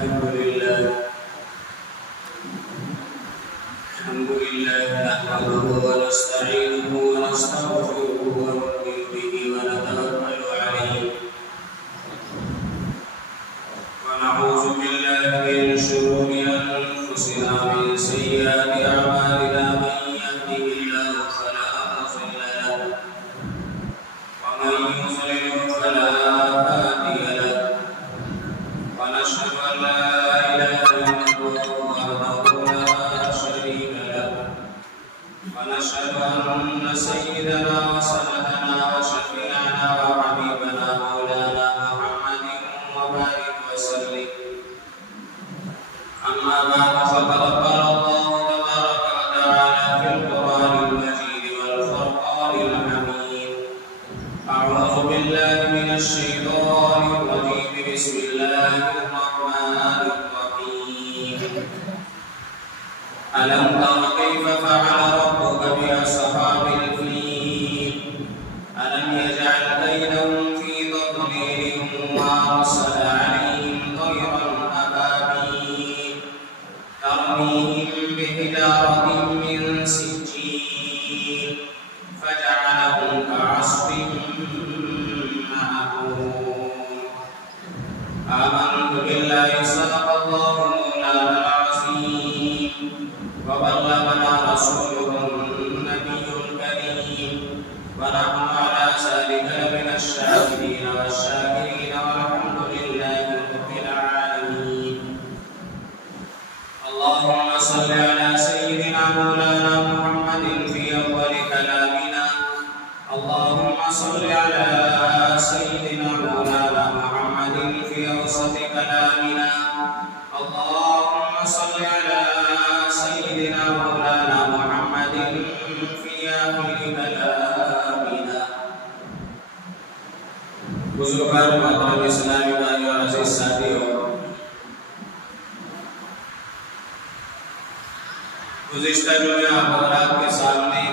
الحمد لله نحمده ونستعينه ونستغفره ونؤمن به ونتوكل عليه ونعوذ بالله من شرور أنفسنا ومن سيئات أعمالنا من يهده الله فلا مضل له ومن يضلل فلا هادي له ونشهد أن لا إله إلا الله وحده لا شريك له ونشهد أن سيدنا وسندنا وشفيعنا وحبيبنا مولانا محمد وبارك وسلم أما بعد فقد قال الله تبارك وتعالى في القرآن المجيد والفرقان الحميد أعوذ بالله من الشيطان الرجيم بسم الله الرحمن الرحيم ألم تر كيف فعل ربك بأصحاب الفيل ألم يجعل كيدهم في تضليل وأرسل عليهم طيرا أبابيل ترميهم بحجارة من سجيل فجعلهم كعصف مأكول آمنت بالله صدق الله مولانا العظيم وبلغنا رسوله النبي الكريم ونحن على ذلك لمن الشاهدين والشاكرين والحمد لله رب العالمين اللهم صل على سيدنا مولانا محمد في أول كلامنا اللهم صل على سيدنا مولانا محمد في أوسط كلامنا اللهم صل على سيدنا مولانا محمد في آخر كلامنا بزرگان محترم اسلامی بھائی اور عزیز ساتھیوں، گزشتہ جمعے آپ حضرات کے سامنے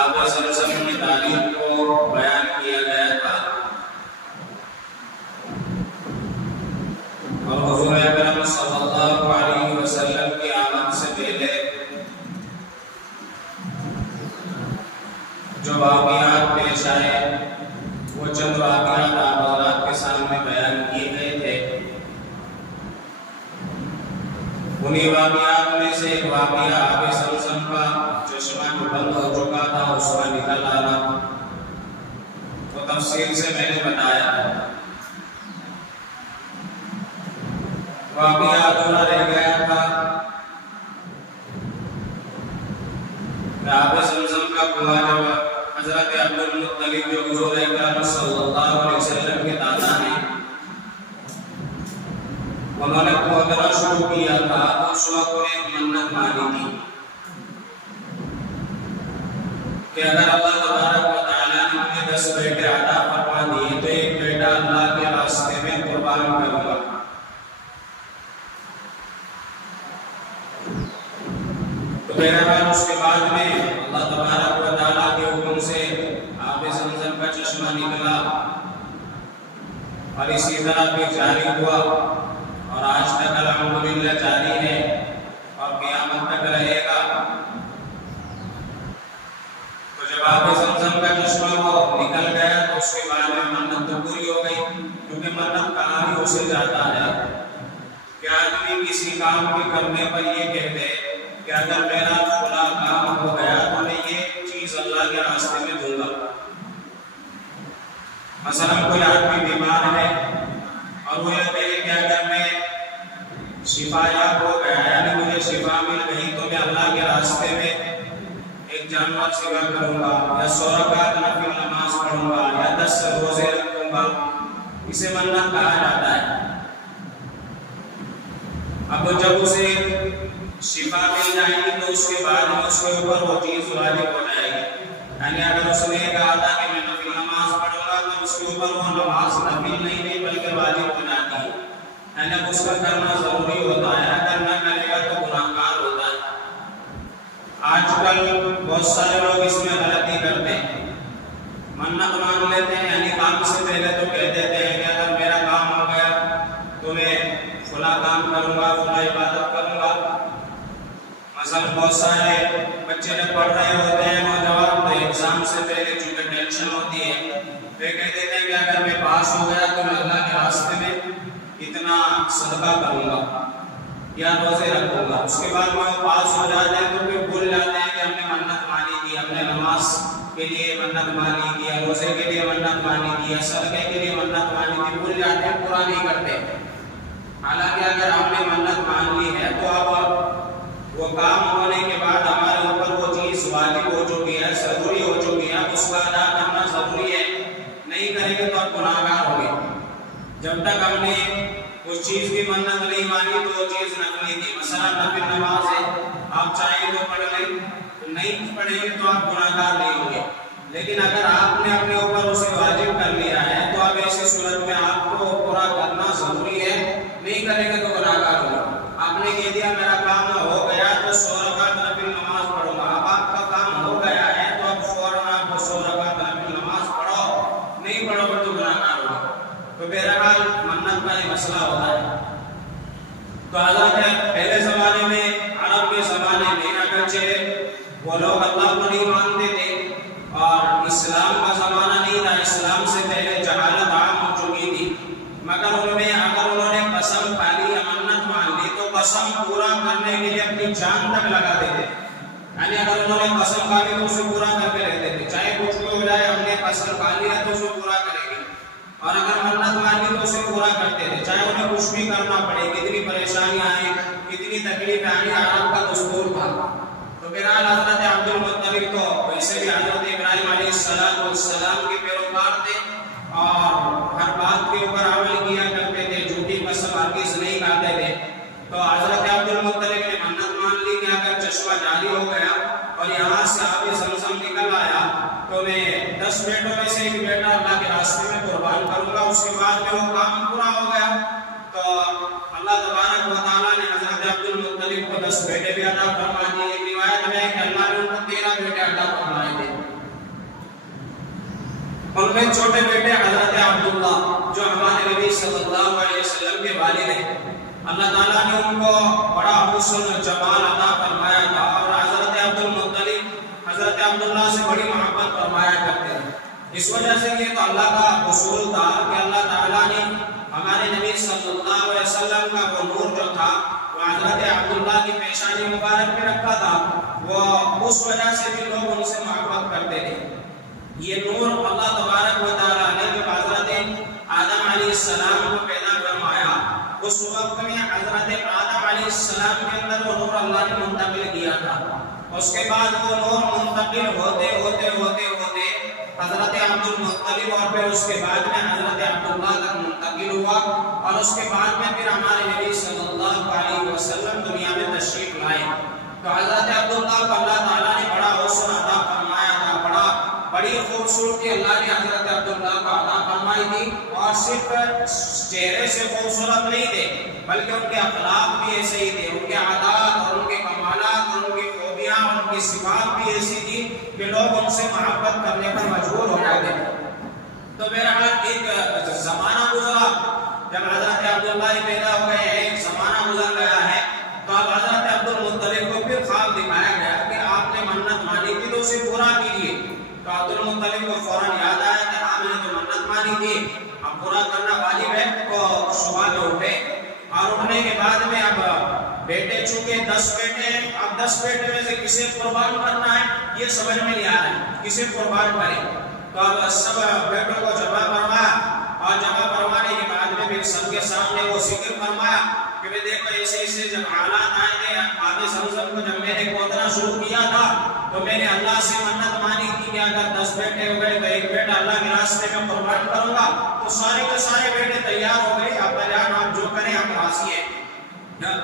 آب زمزم کی تعلیم کو بیان کیا گیا تھا اور حضور اکرم صلی اللہ علیہ وسلم کی آمد سے پہلے جو واقعات پیش آئے وہ چند واقعات آپ حضرات کے سامنے بیان کیے گئے تھے۔ انہی واقعات میں سے ایک واقعہ آب زمزم کا چشمہ جو بند ہو چکا تھا اس کا نکل آنا، تو تفصیل سے میں نے بتایا واقعہ ادھورا رہ گیا تھا کہ آب زمزم کا کنواں جو حضرت عبدالمطلب جو حضور اکرم صلی اللہ علیہ وسلم کے دادا ہیں انہوں نے کھودنا شروع کیا تھا، اس وقت ایک منت مانی تھی کہ اگر اللہ تبارک و تعالیٰ نے مجھے 10 بیٹے عطا فرما دیے تو ایک بیٹا اللہ کے راستے میں قربان کروں گا۔ تو بہرحال اس کے بعد میں اللہ تبارک و تعالیٰ کے حکم سے آب زمزم کا چشمہ نکلا اور اسی طرح بھی جاری ہوا اور آج تک الحمدللہ جاری ہے اور قیامت تک رہے گا۔ تو جب آب زمزم کا چشمہ وہ نکل گیا تو اس کے بعد میں منت تو پوری ہو گئی، کیونکہ منت کہاں بھی اسے جاتا ہے کہ آدمی کسی کام کے کرنے پر یہ کہتے ہیں کہ اگر میرا فلاں کام ہو گیا تو میں یہ چیز اللہ کے راستے میں دوں گا۔ مثلا کوئی آدمی بیمار ہے اور وہ یہ کہے کہ اگر میں شفا یاب ہو گیا یعنی مجھے شفا مل گئی تو میں اللہ کے راستے میں ایک جانور ذبح کروں گا یا 100 رکعت نفل نماز پڑھوں گا یا 10 روزے رکھوں گا، اسے منت کہا جاتا ہے۔ اب جب اسے شفا مل جائے گی تو اس کے بعد میں اس کے اوپر وہ چیز واجب ہو جائے گی، یعنی اگر اس نے کہا تھا کہ میں نفل نماز پڑھوں گا تو اس کے اوپر وہ نماز نفل نہیں بلکہ واجب ہو جاتی ہے، یعنی اس کا کرنا ضروری ہوتا ہے، اگر نہ کرے گا تو گناہگار ہوتا ہے۔ آج کل بہت سارے لوگ اس میں غلطی کرتے ہیں، منت مان لیتے ہیں، یعنی کام سے پہلے تو کہہ دیتے ہیں کہ بہت سارے بچے جب پڑھ رہے ہوتے ہیں نوجوان تو ایگزام سے پہلے چونکہ ٹینشن ہوتی ہے، وہ کہتے ہیں کہ اگر میں پاس ہو گیا تو میں اللہ کے راستے میں اتنا صدقہ کروں گا یا روزے رکھوں گا. اس کے بعد میں وہ پاس ہو جاتے ہیں تو پھر بھول جاتے ہیں کہ ہم نے منت مانی تھی، ہم نے نماز کے لیے منت مانی تھی، روزے کے لیے منت مانی تھی، صدقے کے لیے منت مانی تھی، بھول جاتے ہیں، پورا نہیں کرتے. حالانکہ اگر ہم نے منت مان لی ہے تو اب وہ کام ہونے کے بعد ہمارے اوپر وہ چیز واجب ہو چکی ہے، ضروری ہو چکی ہے، اس کا ادا کرنا ضروری ہے. نہیں کریں گے تو آپ گناہگار ہوں گے. جب تک ہم نے اس چیز کی منت نہیں مانی تو وہ چیز نفلی تھی. مثلا نفل نماز ہے، آپ چاہیں تو پڑھ لیں، نہیں پڑھیں گے تو آپ گناہگار نہیں ہوں گے. لیکن اگر آپ نے اپنے اوپر اسے واجب کر لیا ہے تو اب ایسی صورت میں آپ کو پورا کرنا ضروری ہے. نہیں کریں گے تو گناہگار ہوں گے. آپ نے کہہ دیا میرا کام ہو گیا تو 100 رکعت نفل نماز پڑھوں گا. اب آپ کا کام ہو گیا ہے تو اب فوراً آپ 100 رکعت نفل نماز پڑھو. نہیں پڑھو گے تو گناہگار ہو گے. تو بہرحال منت کا یہ مسئلہ ہوتا ہے. تو حضرت پہلے زمانے میں، عرب کے زمانے میں اگرچہ وہ لوگ اللہ کو نہیں مانتے تھے اور اسلام کا زمانہ نہیں تھا، اسلام سے پہلے جہالت عام ہو چکی تھی، مگر اگر انہوں نے قسم کھا لی یا منت مان لی تو قسم پورا کرنے کے لیے اپنی جان تک لگا دیتے. یعنی اگر انہوں نے قسم کھا لی تو اسے پورا کر کے رہتے تھے، چاہے کچھ بھی ہو جائے، ہم نے قسم کھا لی ہے تو اسے پورا کریں گے. اور اگر منت مان لی تو اسے پورا کرتے تھے، چاہے انہیں کچھ بھی کرنا پڑے، کتنی پریشانیاں آئیں، کتنی تکلیفیں آئیں، عرب کا دستور تھا. تو بہرحال حضرت عبد المطلب تو ویسے بھی حضرت ابراہیم علیہ السلام کے پیروکار تھے اور ہر بات کے اوپر عمل کیا کرتے تھے، جھوٹی قسم ہرگز نہیں کھاتے تھے. تو حضرت عبد المطلب نے منت مان لی کہ اگر چشمہ جاری ہو گیا اور یہاں سے آب زمزم نکل آیا تو میں 10 بیٹوں میں سے ایک بیٹا اللہ کے راستے میں قربان کروں گا. اس کے بعد میں وہ کام پورا ہو گیا تو اللہ تبارک و تعالیٰ نے حضرت عبد المطلب کو 10 بیٹے بھی عطا فرما دیے. ایک روایت میں ہے کہ اللہ نے ان کو 13 بیٹے عطا فرمائے تھے. ان میں چھوٹے بیٹے حضرت عبداللہ جو ہمارے نبی صلی اللہ علیہ وسلم کے والد ہیں، اللہ تعالیٰ نے ان کو بڑا حسن جمال عطا فرمایا تھا اور حضرت عبد المطلب حضرت عبداللہ سے بڑی محبت فرمایا کرتے ہیں. اس وجہ سے یہ تو اللہ کا اصول تھا کہ اللہ تعالیٰ نے ہمارے نبی صلی اللہ علیہ وسلم کا وہ نور جو تھا وہ حضرت عبداللہ کی پیشانی مبارک میں رکھا تھا. وہ اس وجہ سے بھی لوگ ان سے محبت کرتے تھے. یہ نور اللہ تبارک و تعالیٰ نے جب حضرت آدم علیہ السلام کو پیدا فرمایا اس وقت میں حضرت آدم علیہ السلام کے اندر وہ نور اللہ نے منتقل کیا تھا. اس کے بعد وہ نور منتقل ہوتے ہوتے ہوتے ہوتے حضرت عبد المطلب اور پھر اس کے بعد میں حضرت عبداللہ تک منتقل ہوا اور اس کے بعد میں پھر ہمارے نبی صلی اللہ علیہ وسلم دنیا میں تشریف لائے. تو حضرت عبداللہ کو اللہ تعالیٰ نے بڑا حسن عطا فرمایا تھا، بڑی خوبصورتی اللہ نے حضرت عبداللہ کو عطا فرمائی تھی. اور صرف چہرے سے خوبصورت نہیں تھے بلکہ ان کے اخلاق بھی ایسے ہی تھے، ان کے عادات اور ان کے کمالات اور ان کی خوبیاں اور ان کی صفات بھی ایسی تھی کہ لوگ ان سے محبت کرنے پر مجبور ہو جاتے تھے. تو بہرحال ایک زمانہ گزرا، جب حضرت عبداللہ پیدا ہو گئے، ایک زمانہ گزر گیا ہے تو اب حضرت عبد المطلب کو پھر خواب دکھایا گیا کہ آپ نے منت مانی تھی تو اسے پورا کیجیے. تو عبد المطلب کو فوراً یاد آیا کہ ہاں میں نے تو منت مانی تھی، اب پورا کرنا واجب ہے. تو صبح میں اٹھے اور اٹھنے کے بعد میں اب بیٹے چونکہ 10 بیٹے ہیں، اب 10 بیٹے میں سے کسے قربان کرنا ہے یہ سمجھ میں نہیں آ رہا ہے، کسے قربان کریں. تو اب سب بیٹوں کو جمع کروایا اور جمع کروانے کے بعد میں پھر سب کے سامنے وہ ذکر فرمایا کہ میں دیکھو ایسے ایسے جب حالات آئے تھے آب زمزم کو جب میں نے کھودنا شروع کیا تھا تو میں نے اللہ سے منت مانی تھی کہ اگر 10 بیٹے ہو گئے تو ایک بیٹا اللہ کے راستے میں قربان کروں گا. تو سارے کے سارے بیٹے تیار ہو گئے، ابا جان آپ جو کریں آپ راضی ہیں.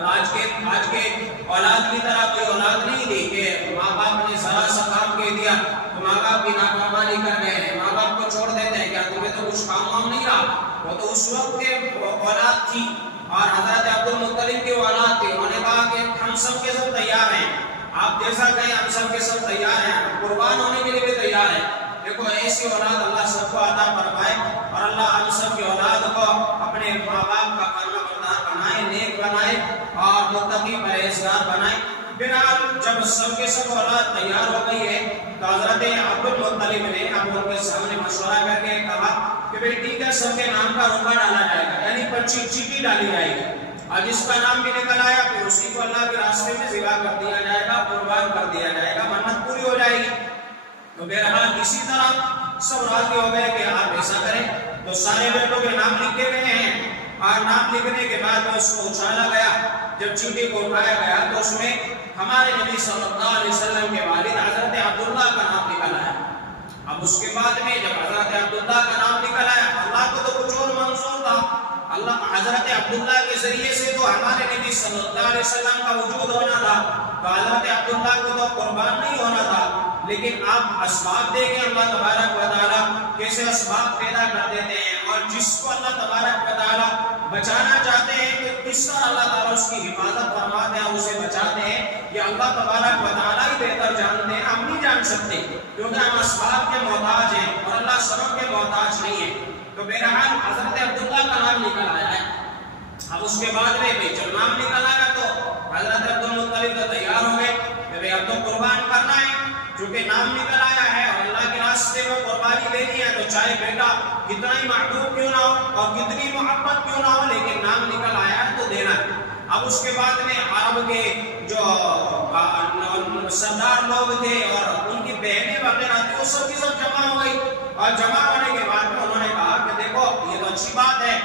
آج کے اولاد کی طرح کوئی اولاد نہیں تھی کہ ماں باپ نے ذرا سا کام کہہ دیا تو ماں باپ کی نافرمانی کر رہے ہیں، ماں باپ کو چھوڑ دیتے ہیں، کیا تمہیں تو کچھ کام وام نہیں رہا. وہ تو اس وقت کے اولاد تھی اور حضرت عبد المطلب کی اولاد تھی. انہوں نے کہا کہ ہم سب کے سب تیار ہیں، آپ جیسا کہیں ہم سب کے سب تیار ہیں، قربان ہونے کے لیے بھی تیار ہیں. دیکھو ایسی اولاد اللہ سب کو عطا فرمائے اور اللہ ہم سب کی اولاد کو اپنے ماں باپ کا فرما بردار بنائے، نیک بنائے اور متقی پرہیزگار بنائے. پھر جب سب کے سب اولاد تیار ہو گئی ہے تو حضرت عبد المطلب نے اب ان کے سامنے مشورہ کر کے کہا کہ بھئی ٹھیک ہے، سب کے نام کا روکا ڈالا جائے گا، یعنی پرچی چیٹی ڈالی جائے گی، اور جس کا نام بھی نکل آیا پھر اسی کو اللہ کے راستے میں ذبح کر دیا جائے گا، قربان کر دیا جائے گا، منت پوری ہو جائے گی۔ تو بہرحال اسی طرح سب راضی ہو گئے کہ آپ ایسا کریں۔ تو سارے بیٹوں کے نام لکھے گئے ہیں، اور نام لکھنے کے بعد اس کو اچھالا گیا۔ جب چیٹی کو اٹھایا گیا تو اس میں ہمارے نبی صلی اللہ علیہ وسلم کے والد حضرت عبداللہ کا نام نکل آیا۔ اب اس کے بعد میں جب حضرت عبداللہ کا نام نکل آیا، اللہ کو تو کچھ اور منظور تھا، اللہ حضرت عبداللہ کے ذریعے سے تو ہمارے نبی صلی اللہ علیہ وسلم کا وجود ہونا تھا، تو حضرت عبداللہ کو تو قربان نہیں ہونا تھا۔ لیکن آپ اسباب دیکھیں اللہ تبارک و تعالیٰ کیسے اسباب پیدا کر دیتے ہیں، اور جس کو اللہ تبارک و تعالیٰ بچانا چاہتے ہیں کہ کس طرح اللہ تعالیٰ اس کی حفاظت فرماتے ہیں، اسے بچاتے ہیں، یہ اللہ تبارک و تعالیٰ ہی بہتر جانتے ہیں، ہم نہیں جان سکتے، کیونکہ ہم اسباب کے محتاج ہیں اور اللہ سبب کے محتاج نہیں ہے۔ تو بہرحال حضرت عبداللہ کا نام نکل آیا ہے۔ اب اس کے بعد میں جب نام نکل آیا تو حضرت عبد المطلب تو تیار ہو گئے کہ اب تو قربان کرنا ہے، چونکہ نام نکل آیا ہے اور اللہ کے راستے میں قربانی لینی ہے، تو چاہے بیٹا کتنا ہی محبوب کیوں نہ ہو اور کتنی محبت کیوں نہ ہو، لیکن نام نکل آیا ہے تو دینا ہے۔ اب اس کے بعد میں عرب کے جو سردار لوگ تھے اور ان کی بہنیں وغیرہ تھی، وہ سب کی سب جمع ہو گئی، اور جمع ہونے کے بعد میں انہوں نے کہا کہ دیکھو یہ تو اچھی بات ہے،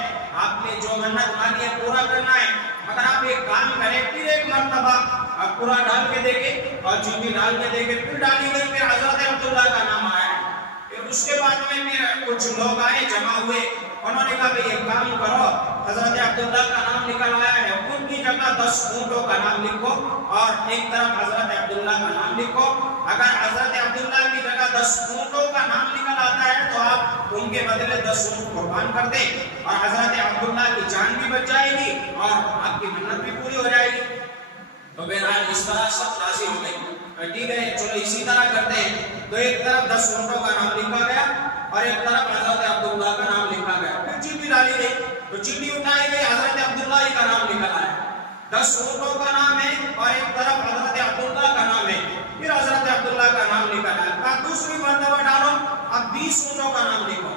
آپ نے جو منت مانی ہے پورا کرنا ہے، مگر آپ ایک کام کریں، پھر ایک مرتبہ آپ پورا ڈال کے دیکھیں، اور چیٹی ڈال کے دیکھیں، پھر ڈالی گئی، پھر حضرت عبداللہ کا نام آیا۔ پھر اس کے بعد میں کچھ لوگ آئے جمع ہوئے، انہوں نے کہا کہ ایک کام کرو، حضرت عبداللہ کا نام نکل آیا ہے، ان کی جگہ 10 اونٹوں کا نام لکھو اور ایک طرف حضرت عبداللہ کا نام لکھو۔ اگر حضرت عبداللہ کی جگہ 10 اونٹوں کا نام نکل آتا ہے تو آپ ان کے بدلے 10 اونٹ قربان کر دیں، اور حضرت عبداللہ کی جان بھی بچ جائے گی اور آپ کی منت بھی پوری ہو جائے گی۔ تو بہرحال اس طرح سب راضی ہو گئے، ٹھیک ہے چلو اسی طرح کرتے ہیں۔ تو ایک طرف 10 اونٹوں کا نام لکھا گیا اور ایک طرف حضرت عبداللہ کا نام لکھا گیا، پھر چیٹی ڈالی گئی، تو چیٹی اٹھائی گئی، حضرت عبداللہ ہی کا نام نکل آیا، 10 اونٹوں کا نام ہے اور ایک طرف حضرت عبداللہ کا نام ہے، پھر حضرت عبداللہ کا نام نکل آیا۔ کہا دوسری مرتبہ ڈالو، اب 20 اونٹوں کا نام لکھو،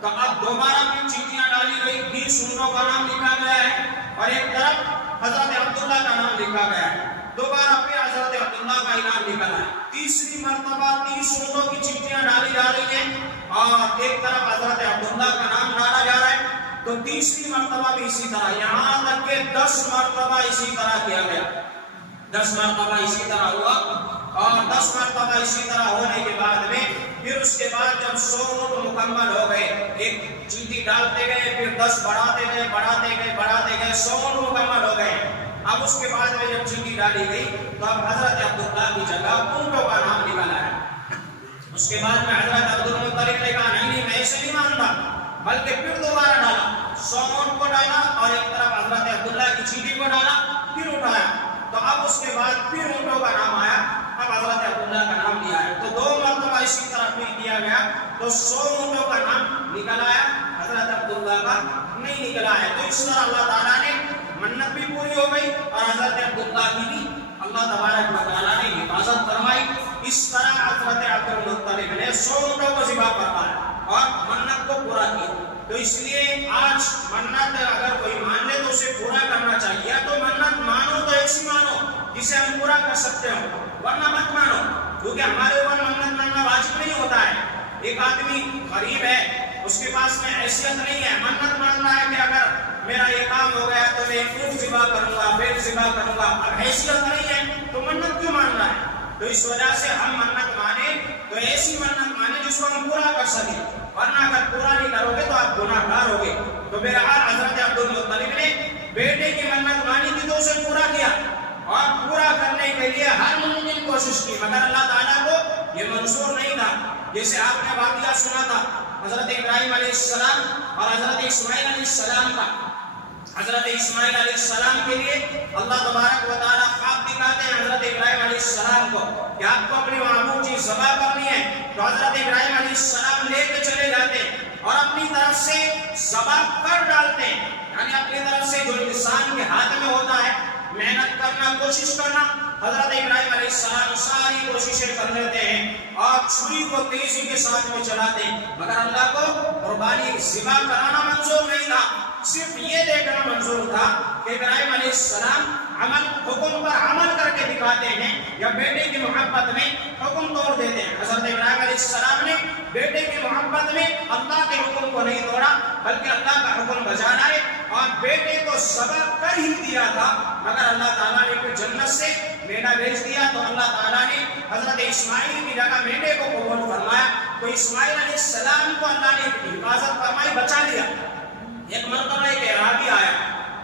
تو اب دوبارہ پھر چیٹیاں ڈالی گئی، 20 اونٹوں کا نام لکھا گیا ہے اور ایک طرف حضرت عبداللہ کا نام لکھا گیا ہے، دوبارہ پھر حضرت عبداللہ کا نام نکلا ہے۔ تیسری مرتبہ 30 اونٹوں کی چیٹیاں ڈالی جا رہی ہیں اور ایک طرف حضرت عبداللہ کا نام ڈالا جا رہا ہے، تو تیسری مرتبہ بھی اسی طرح، یہاں تک کہ 10 مرتبہ اسی طرح کیا گیا، 10 مرتبہ اسی طرح ہوا، اور 10 مرتبہ اسی طرح ہونے کے بعد میں پھر اس کے بعد جب 100 اونٹ مکمل ہو گئے، ایک چیٹی ڈالتے گئے، پھر 10 بڑھاتے گئے بڑھاتے گئے بڑھاتے گئے، 100 اونٹ مکمل ہو گئے۔ اب اس کے بعد میں جب چیٹی ڈالی گئی تو اب حضرت عبداللہ کی جگہ اونٹوں کا نام نکل آیا۔ اس کے بعد میں حضرت عبد المطلب نے کہا نہیں میں ایسے نہیں مانتا، بلکہ پھر دوبارہ ڈالا، 100 اونٹ کو ڈالا اور ایک طرف حضرت عبداللہ کی چیٹی کو ڈالا، پھر اٹھایا، تو اب اس کے بعد پھر اونٹوں کا نام آیا، اب حضرت عبداللہ کا نام لیا ہے، تو 2 مرتبہ اسی طرح پھر کیا گیا، تو 100 اونٹوں کا نام نکل آیا، حضرت عبداللہ کا نہیں نکلا ہے۔ تو اس طرح اللہ تعالیٰ نے منت بھی پوری ہو گئی اور حضرت عبداللہ کی بھی اللہ تبارک و تعالیٰ نے حفاظت فرمائی۔ اس طرح حضرت عبد المطلب نے 100 اونٹوں کو ذبح فرمایا اور منت کو پورا کیا۔ تو اس لیے آج منت اگر کوئی مان لے تو اسے پورا کرنا چاہیے، تو منت مانو تو ایسی مانو جسے ہم پورا کر سکتے ہو، ورنہ مت مانو، کیونکہ ہمارے اوپر منت ماننا واجب نہیں ہوتا ہے۔ ایک آدمی غریب ہے، اس کے پاس میں حیثیت نہیں ہے، منت ماننا ہے کہ اگر میرا یہ کام ہو گیا تو میں اونٹ ذبح کروں گا، بیل ذبح کروں گا، اب حیثیت نہیں ہے تو منت کیوں مان رہا ہے؟ تو اس وجہ سے ہم منت مانے تو ایسی منت مانے جس کو ہم پورا کر سکیں، ورنہ اگر پورا نہیں کرو گے تو آپ گناہ گار ہوگے۔ تو بہرحال حضرت عبد المطلب نے بیٹے کی منت مانی تھی تو اسے پورا کیا، اور پورا کرنے کے لیے ہر ممکن کوشش کی، مگر اللہ تعالیٰ کو یہ منظور نہیں تھا۔ جیسے آپ نے واقعہ سنا تھا حضرت ابراہیم علیہ السلام اور حضرت اسماعیل علیہ السلام کا۔ حضرت اسماعیل علیہ السلام کے لیے اللہ تبارک و تعالیٰ خواب دکھاتے ہیں حضرت ابراہیم علیہ السلام کو کہ آپ کو اپنی معبود چیز ذبح کرنی ہے، تو حضرت ابراہیم علیہ السلام لے کے چلے جاتے ہیں اور اپنی طرف سے ذبح کر ڈالتے ہیں، یعنی اپنی طرف سے جو انسان کے ہاتھ میں ہوتا ہے محنت کرنا، کوشش کرنا، حضرت ابراہیم علیہ السلام ساری کوششیں کر لیتے ہیں اور چھری کو تیزی کے ساتھ میں چلاتے ہیں، مگر اللہ کو قربانی ذبح کرانا منظور نہیں تھا، صرف یہ دیکھنا منظور تھا کہ ابراہیم علیہ السلام حکم پر عمل کر کے دکھاتے ہیں یا بیٹے کی محبت میں حکم توڑ دیتے ہیں۔ حضرت ابراہیم علیہ السلام نے بیٹے کی محبت میں اللہ کے حکم کو نہیں توڑا بلکہ اللہ کا حکم بجا لائے اور بیٹے کو ذبح کر ہی دیا تھا، مگر اللہ تعالیٰ نے پھر جنت سے مینا بھیج دیا تو اللہ تعالیٰ نے حضرت اسماعیل کی جگہ بیٹے کو قبول فرمایا، تو اسماعیل علیہ السلام کو اللہ نے حفاظت فرمائی، بچا لیا۔ ایک مرتبہ ایک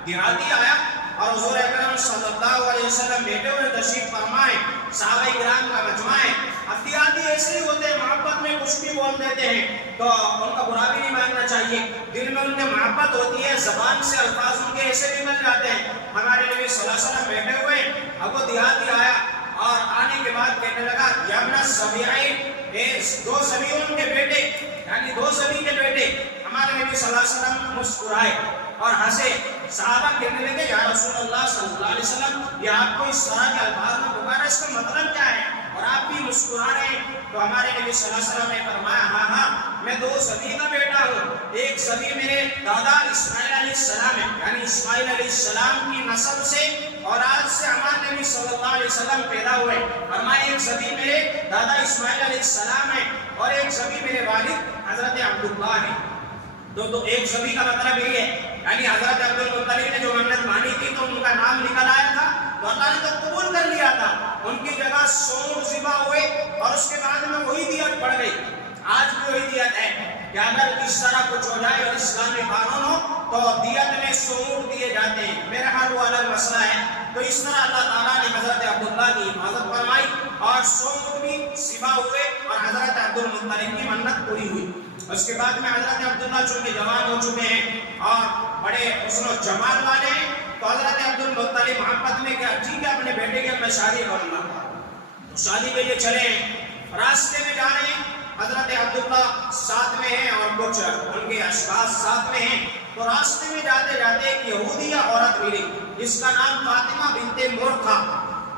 دیہاتی آیا اور حضور اکرم صلی اللہ علیہ وسلم بیٹے ہوئے تشریف فرمائے، صحابہ کرام کا مجمع ہے۔ اب دیہاتی ایسے ہی ہوتے ہیں، محبت میں کچھ بھی بول دیتے ہیں تو ان کا برا بھی نہیں ماننا چاہیے، دل میں ان کے محبت ہوتی ہے، زبان سے الفاظ ان کے ایسے بھی مل جاتے ہیں۔ ہمارے نبی صلی اللہ علیہ وسلم بیٹھے ہوئے، اب وہ دیہاتی آیا اور آنے کے بعد کہنے لگا یا ابن السبیعین، دو سبیوں کے بیٹے، یعنی دو سبی کے بیٹے۔ ہمارے نبی صلی اللہ علیہ وسلم مسکرائے اور ہنسے۔ صحابہ کہنے لگے یا رسول اللہ صلی اللہ علیہ وسلم، یہ آپ کو اس طرح کے الفاظ میں پکارا، اس کا مطلب کیا ہے اور آپ بھی مسکرا رہے ہیں؟ تو ہمارے نبی صلی اللہ علیہ وسلم نے فرمایا ہاں میں دو سبی کا بیٹا ہوں، ایک سبی میرے دادا اسماعیل علیہ السلام ہے، یعنی اسماعیل علیہ السلام کی نسل سے اور آج سے ہمارے نبی صلی اللہ علیہ وسلم پیدا ہوئے۔ فرمایا ایک سبی میرے دادا اسماعیل علیہ السلام ہے اور ایک سبی میرے والد حضرت عبداللہ ہے۔ تو ایک سبی کا مطلب یہ ہے، یعنی حضرت عبد المطلب نے جو منت مانی تھی تو ان کا نام نکل آیا تھا تو اللہ نے تو قبول کر لیا تھا، ان کی جگہ سونٹ ذبح ہوئے اور اس کے بعد میں وہی دیت پڑ گئی۔ آج بھی وہی دیت ہے کہ اگر اس طرح کچھ ہو جائے اور اسلامی قانون ہو تو دیت میں سونٹ دیے جاتے ہیں، میرا حال وہ الگ مسئلہ ہے۔ تو اس طرح اللہ تعالیٰ نے حضرت عبداللہ کی حفاظت فرمائی اور سونٹ بھی ذبح ہوئے اور حضرت عبد المطلب کی منت پوری ہوئی۔ اس کے بعد میں حضرت عبداللہ چونکہ جوان ہو چکے ہیں اور بڑے حسن و جمال والے ہیں تو حضرت عبد المطلب محبت میں کیا ٹھیک ہے اپنے بیٹے کی میں شادی کروں گا، تو شادی کے لیے چلے ہیں، راستے میں جا رہے ہیں، حضرت عبداللہ ساتھ میں ہیں اور کچھ ان کے اشخاص ساتھ میں ہیں، تو راستے میں جاتے جاتے ایک یہودیہ عورت ملی جس کا نام فاطمہ بنت مر تھا۔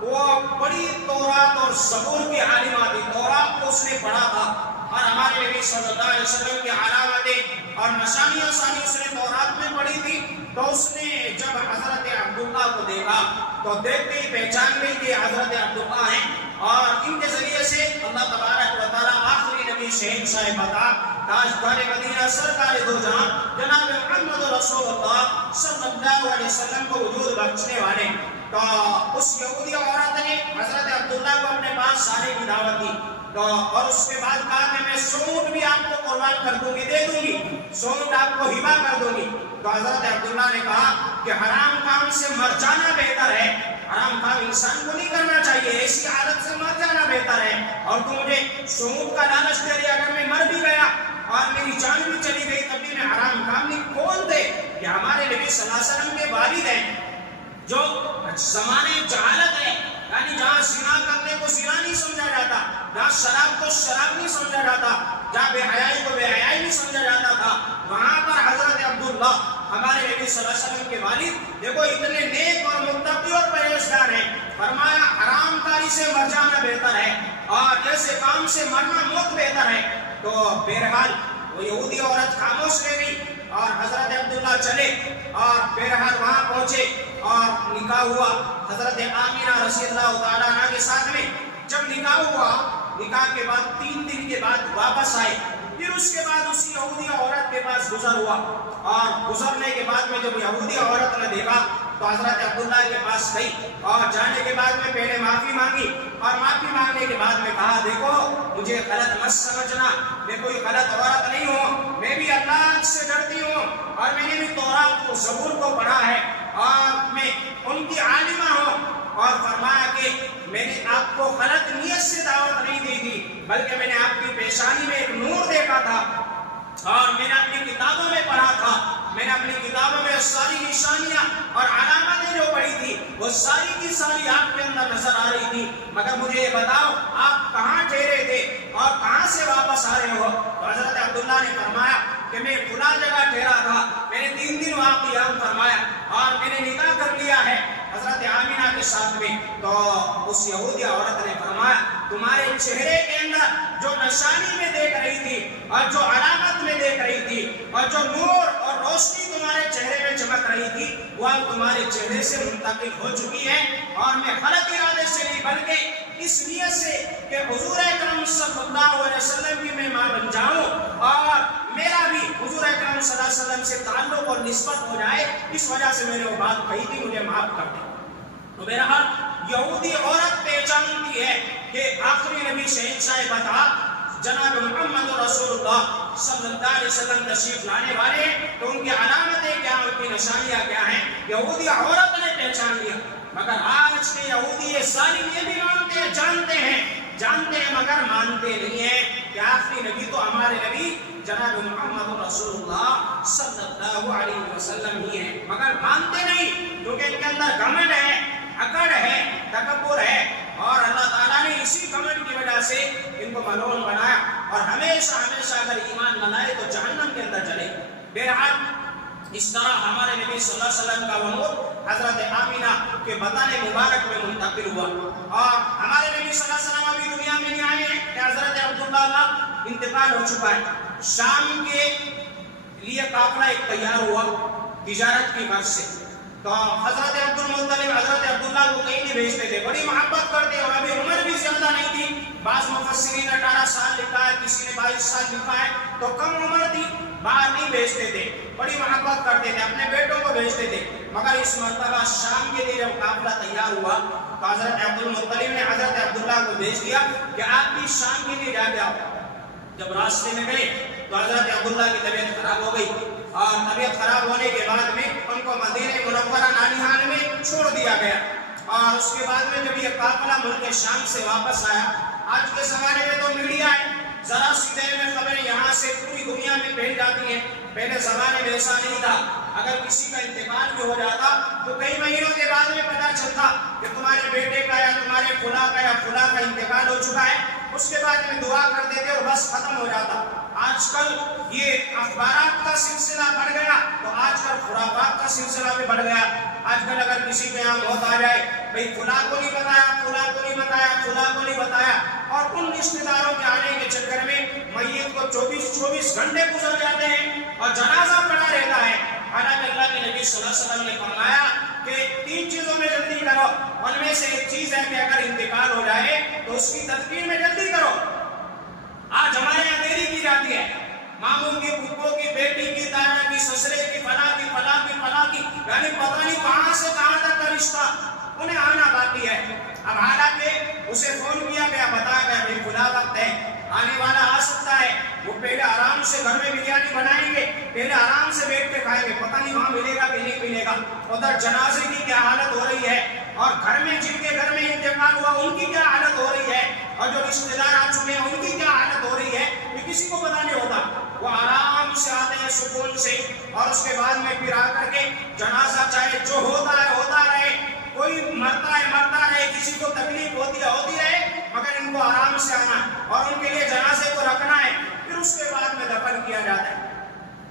وہ بڑی تورات اور زبور کی عالمہ تھی، تورات کو اس نے پڑھا تھا اور ہمارے نبی صلی اللہ علیہ وسلم کی علامتیں اور نشانیاں ساری اس نے تورات میں پڑھی تھی۔ تو اس نے جب حضرت عبداللہ کو دیکھا تو دیکھتے ہی پہچان گئی کہ حضرت عبداللہ ہیں اور ان کے ذریعے سے اللہ تبارک و تعالیٰ آخری نبی شہنشاہ مدار تاجدار مدینہ سرکار دو جہاں جناب محمد رسول اللہ صلی اللہ علیہ وسلم کو وجود بخشنے والے، تو اس یہودی عورت نے حضرت عبداللہ کو اپنے پاس سارے کی دعوت دی تو اور اس کے بعد کہا کہ میں سونٹ بھی آپ کو قربان کر دوں گی، دے دوں گی، سونٹ آپ کو ہبہ کر دوں گی۔ تو حضرت عبداللہ نے کہا کہ حرام کام سے مر جانا بہتر ہے، حرام کام انسان کو نہیں کرنا چاہیے، ایسی حالت سے مر جانا بہتر ہے، اور تو مجھے سونٹ کا لالچ دے دیا، اگر میں مر بھی گیا اور میری جان بھی چلی گئی تب بھی میں حرام کام نہیں۔ کون تھے؟ کہ ہمارے نبی صلی اللہ علیہ وسلم کے والد ہیں جو زمانے جہالت ہے، یعنی جہاں زنا کرنے کو زنا نہیں سمجھا جاتا، جہاں شراب کو شراب نہیں سمجھا جاتا، جہاں بے حیائی کو بے حیائی نہیں سمجھا جاتا تھا، وہاں پر حضرت عبداللہ ہمارے نبی صلی اللہ علیہ وسلم کے والد دیکھو اتنے نیک اور متقی اور پرہیزگار ہیں، فرمایا حرام کاری سے مر جانا بہتر ہے اور ایسے کام سے مرنا موت بہتر ہے۔ تو بہرحال وہ یہودی عورت خاموش رہ گئی اور حضرت عبداللہ چلے اور بہرحال وہاں پہنچے اور نکاح ہوا حضرت آمینہ رضی اللہ تعالیٰ عنہ کے ساتھ میں۔ جب نکاح ہوا، نکاح کے بعد 3 دن کے بعد واپس آئے، پھر اس کے بعد اسی یہودی عورت کے پاس گزر ہوا اور گزرنے کے بعد میں جب یہودی عورت نے دیکھا تو حضرت عبداللہ کے پاس گئی اور جانے کے بعد میں پہلے معافی مانگی اور معافی مانگنے کے بعد میں کہا دیکھو مجھے غلط مت سمجھنا، میں کوئی غلط عورت نہیں ہوں، میں بھی اللہ سے ڈرتی ہوں اور میں نے بھی تورات کو زبور کو پڑھا ہے اور میں ان کی عالمہ ہوں۔ اور فرمایا کہ میں نے آپ کو غلط نیت سے دعوت نہیں دی تھی بلکہ میں نے آپ کی پیشانی میں ایک نور دیکھا تھا اور میں نے اپنی کتابوں میں پڑھا تھا، میں نے اپنی کتابوں میں ساری نشانیاں اور علامتیں جو پڑھی تھی وہ ساری کی ساری آپ کے اندر نظر آ رہی تھی، مگر مجھے یہ بتاؤ آپ کہاں ٹھہرے تھے اور کہاں سے واپس آ رہے ہو؟ تو حضرت عبداللہ نے فرمایا کہ میں فلاں جگہ ٹھہرا تھا، میں نے 3 دن وہاں قیام فرمایا اور میں نے نکاح کر لیا ہے۔ حضرت آمینہ کے ساتھ میں، تو اس یہودی عورت نے فرمایا تمہارے چہرے کے اندر جو نشانی میں دیکھ رہی تھی اور جو علامت میں دیکھ رہی تھی اور جو نور اور روشنی تمہارے چہرے میں چمک رہی تھی وہ اب تمہارے چہرے سے منتقل ہو چکی ہے، اور میں غلط ارادے سے نہیں بلکہ اس نیت سے کہ حضور اکرم صلی اللہ علیہ وسلم کی میں ماں بن جاؤں اور میرا بھی حضور اکرم صلی اللہ علیہ وسلم سے تعلق اور نسبت ہو جائے، اس وجہ سے میں نے وہ بات کہی تھی، مجھے معاف کر دیں۔ تو بہرحال یہودی عورت پہچانتی ہے کہ آخری نبی شہنشاہ بتا جناب محمد رسول اللہ صلی اللہ علیہ وسلم تشریف لانے والے ہیں، تو ان کی علامتیں کیا، ان کی نشانیاں کیا ہیں، یہودی عورت نے پہچان لیا۔ مگر آج کے یہودی یہ ظالم یہ بھی مانتے ہیں، جانتے ہیں مگر مانتے نہیں ہیں کہ آخری نبی تو ہمارے نبی جناب محمد رسول اللہ صلی اللہ علیہ وسلم ہی ہیں، مگر مانتے نہیں کیونکہ ان کے اندر گھمنڈ ہے، اکڑ ہے، تکبر ہے، اور اللہ تعالیٰ نے اسی گھمنڈ کی وجہ سے ان کو ملعون بنایا، اور ہمیشہ اگر ایمان نہ لائے تو جہنم کے اندر جلے۔ بہرحال اس طرح ہمارے نبی صلی اللہ علیہ وسلم کا وہ نور حضرت آمینہ کے بطن مبارک میں منتقل ہوا، اور ہمارے نبی صلی اللہ علیہ وسلم ابھی دنیا میں نہیں آئے ہیں کہ حضرت عبداللہ کا انتقال ہو چکا ہے۔ شام کے لیے قافلہ ایک تیار ہوا تجارت کی غرض سے، تو حضرت عبدالمطلب حضرت عبداللہ کو کہیں نہیں بھیجتے تھے، بڑی محبت کرتے، اور ابھی عمر بھی زیادہ نہیں تھی، بعض مفسرین 18 سال لکھا ہے، کسی نے 22 سال لکھا ہے، تو کم عمر تھی، باہر نہیں بھیجتے تھے، بڑی محبت کرتے تھے، اپنے بیٹوں کو بھیجتے تھے۔ مگر اس مرتبہ شام کے لیے جب قافلہ تیار ہوا تو حضرت عبدالمطلب نے حضرت عبداللہ کو بھیج دیا کہ آپ بھی شام کے لیے جا کے آؤ۔ جب راستے میں گئے تو حضرت عبداللہ کی طبیعت خراب ہو گئی، اور طبیعت خراب ہونے کے بعد میں ان کو مدینہ منورہ نانیہال میں چھوڑ دیا گیا، اور اس کے بعد میں جب یہ قافلہ ملک شام سے واپس آیا، آج کے زمانے میں تو میڈیا ہے، ذرا سی دیر میں خبریں یہاں سے پوری دنیا میں پھیل جاتی ہیں، پہلے زمانے میں ایسا نہیں تھا، اگر کسی کا انتقال بھی ہو جاتا تو کئی مہینوں کے بعد میں پتہ چلتا کہ تمہارے بیٹے کا یا تمہارے فلاں کا انتقال ہو چکا ہے، اس کے بعد میں دعا کر دیتے اور بس ختم ہو جاتا۔ آج کل یہ اخبارات کا سلسلہ بڑھ گیا تو آج کل خرافات کا سلسلہ بھی بڑھ گیا۔ آج کل اگر کسی کے یہاں موت آ جائے، بھئی فلاں کو نہیں بتایا، فلاں کو نہیں بتایا، فلاں کو نہیں بتایا، اور ان رشتہ داروں کے آنے کے چکر میں میت کو 24 گھنٹے گزر جاتے ہیں اور جنازہ پڑا رہتا ہے۔ حالانکہ اللہ کے نبی صلی اللہ علیہ وسلم نے فرمایا کہ 3 چیزوں میں جلدی کرو، ان میں سے ایک چیز ہے کہ اگر انتقال ہو جائے تو اس کی تدفین میں جلدی کرو۔ آج ہمارے یہاں دیری کی جاتی ہے، ماموں کی، پھپھو کی، بیٹی کی، دادا کی، سسرے کی، فلاں کی، یعنی پتہ نہیں کہاں سے کہاں تک کا رشتہ انہیں آنا باقی ہے۔ اب حالانکہ اسے فون کیا گیا، بتایا گیا بھائی فلاں وقت ہے، آنے والا آ سکتا ہے، وہ پہلے آرام سے گھر میں بریانی بنائیں گے، پہلے آرام سے بیٹھ کے کھائیں گے، پتہ نہیں وہاں ملے گا کہ نہیں ملے گا، ادھر جنازے کی کیا حالت ہو رہی ہے، اور گھر میں جن کے گھر میں انتقال ہوا ان کی کیا حالت ہو رہی ہے، اور جو رشتہ دار آ چکے ہیں ان کی کیا حالت ہو رہی ہے، یہ کسی کو پتہ نہیں ہوتا۔ وہ آرام سے آتے ہیں سکون سے، اور اس کے بعد میں پھر آ کر کے جنازہ چاہے جو ہوتا ہے ہوتا رہے، کوئی مرتا رہے، کسی کو تکلیف ہوتی رہے، مگر ان کو آرام سے آنا اور ان کے لیے جنازے کو رکھنا ہے، پھر اس کے بعد میں دفن کیا جاتا ہے۔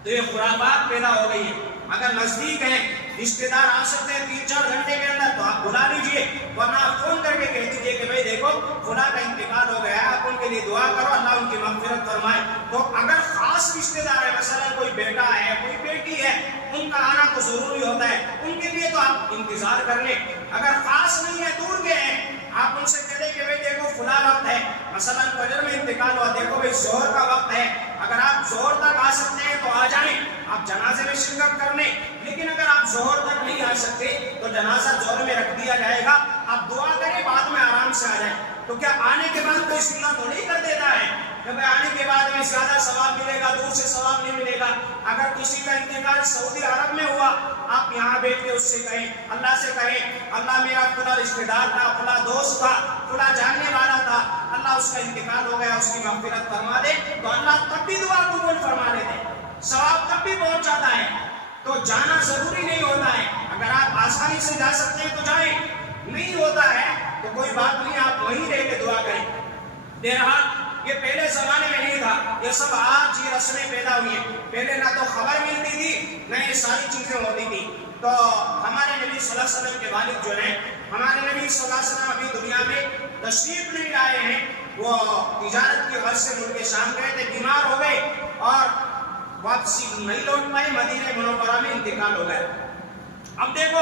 تو یہ خرافات پیدا ہو گئی ہیں۔ اگر نزدیک ہیں، رشتے دار آ سکتے ہیں 3-4 گھنٹے کے اندر تو آپ بلا لیجئے، ورنہ آپ فون کر کے کہہ دیجئے کہ بھائی دیکھو فلاں کا انتقال ہو گیا ہے، آپ ان کے لیے دعا کرو، اللہ ان کی مغفرت فرمائے۔ تو اگر خاص رشتے دار ہے، مثلا کوئی بیٹا ہے، کوئی بیٹی ہے، ان کا آنا تو ضروری ہوتا ہے، ان کے لیے تو آپ انتظار کر لیں۔ اگر خاص نہیں ہے، دور کے ہیں، آپ ان سے کہہ دیں کہ بھائی دیکھو فلاں وقت ہے، مثلا فجر میں انتقال ہوا، دیکھو بھائی ظہر کا وقت ہے، اگر آپ ظہر تک آ سکتے ہیں تو آ جائیں، آپ جنازے میں شرکت کر لیں، لیکن اگر آپ ظہر تک نہیں آ سکتے تو جنازہ ظہر میں رکھ دیا جائے گا، آپ دعا کریں، بعد میں آرام سے آ جائیں۔ تو کیا آنے کے بعد کوئی سننا تھوڑی کر دیتا ہے کہ بھائی آنے کے بعد میں زیادہ ثواب ملے گا، دور سے ثواب نہیں ملے گا۔ اگر کسی کا انتقال سعودی عرب میں ہوا، آپ یہاں بیٹھ کے اس سے کہیں، اللہ سے کہیں اللہ میرا فلاں رشتہ دار تھا، فلاں دوست تھا، فلاں جاننے والا تھا، اللہ اس کا انتقال ہو گیا، اس کی مغفرت فرما دے، تو اللہ تب بھی دعا قبول فرما لیتے، ثواب تب بھی پہنچ جاتا ہے۔ تو جانا ضروری نہیں ہوتا ہے، اگر آپ آسانی سے جا سکتے ہیں تو جائیں، نہیں ہوتا ہے تو کوئی بات نہیں، آپ وہیں رہ کے دعا کریں۔ بہرحال یہ پہلے زمانے میں نہیں تھا، یہ سب آج یہ رسمیں پیدا ہوئی ہیں، پہلے نہ تو خبر ملتی تھی نہ یہ ساری چیزیں ہوتی تھی۔ تو ہمارے نبی صلی اللہ علیہ وسلم کے والد جو ہیں ہمارے نبی صلی اللہ علیہ وسلم ابھی دنیا میں تشریف نہیں لائے ہیں، وہ تجارت کی غرض سے ملک شام گئے تھے، بیمار ہو گئے اور واپسی نہیں لوٹ پائے، مدینہ منورہ میں انتقال ہو گئے۔ اب دیکھو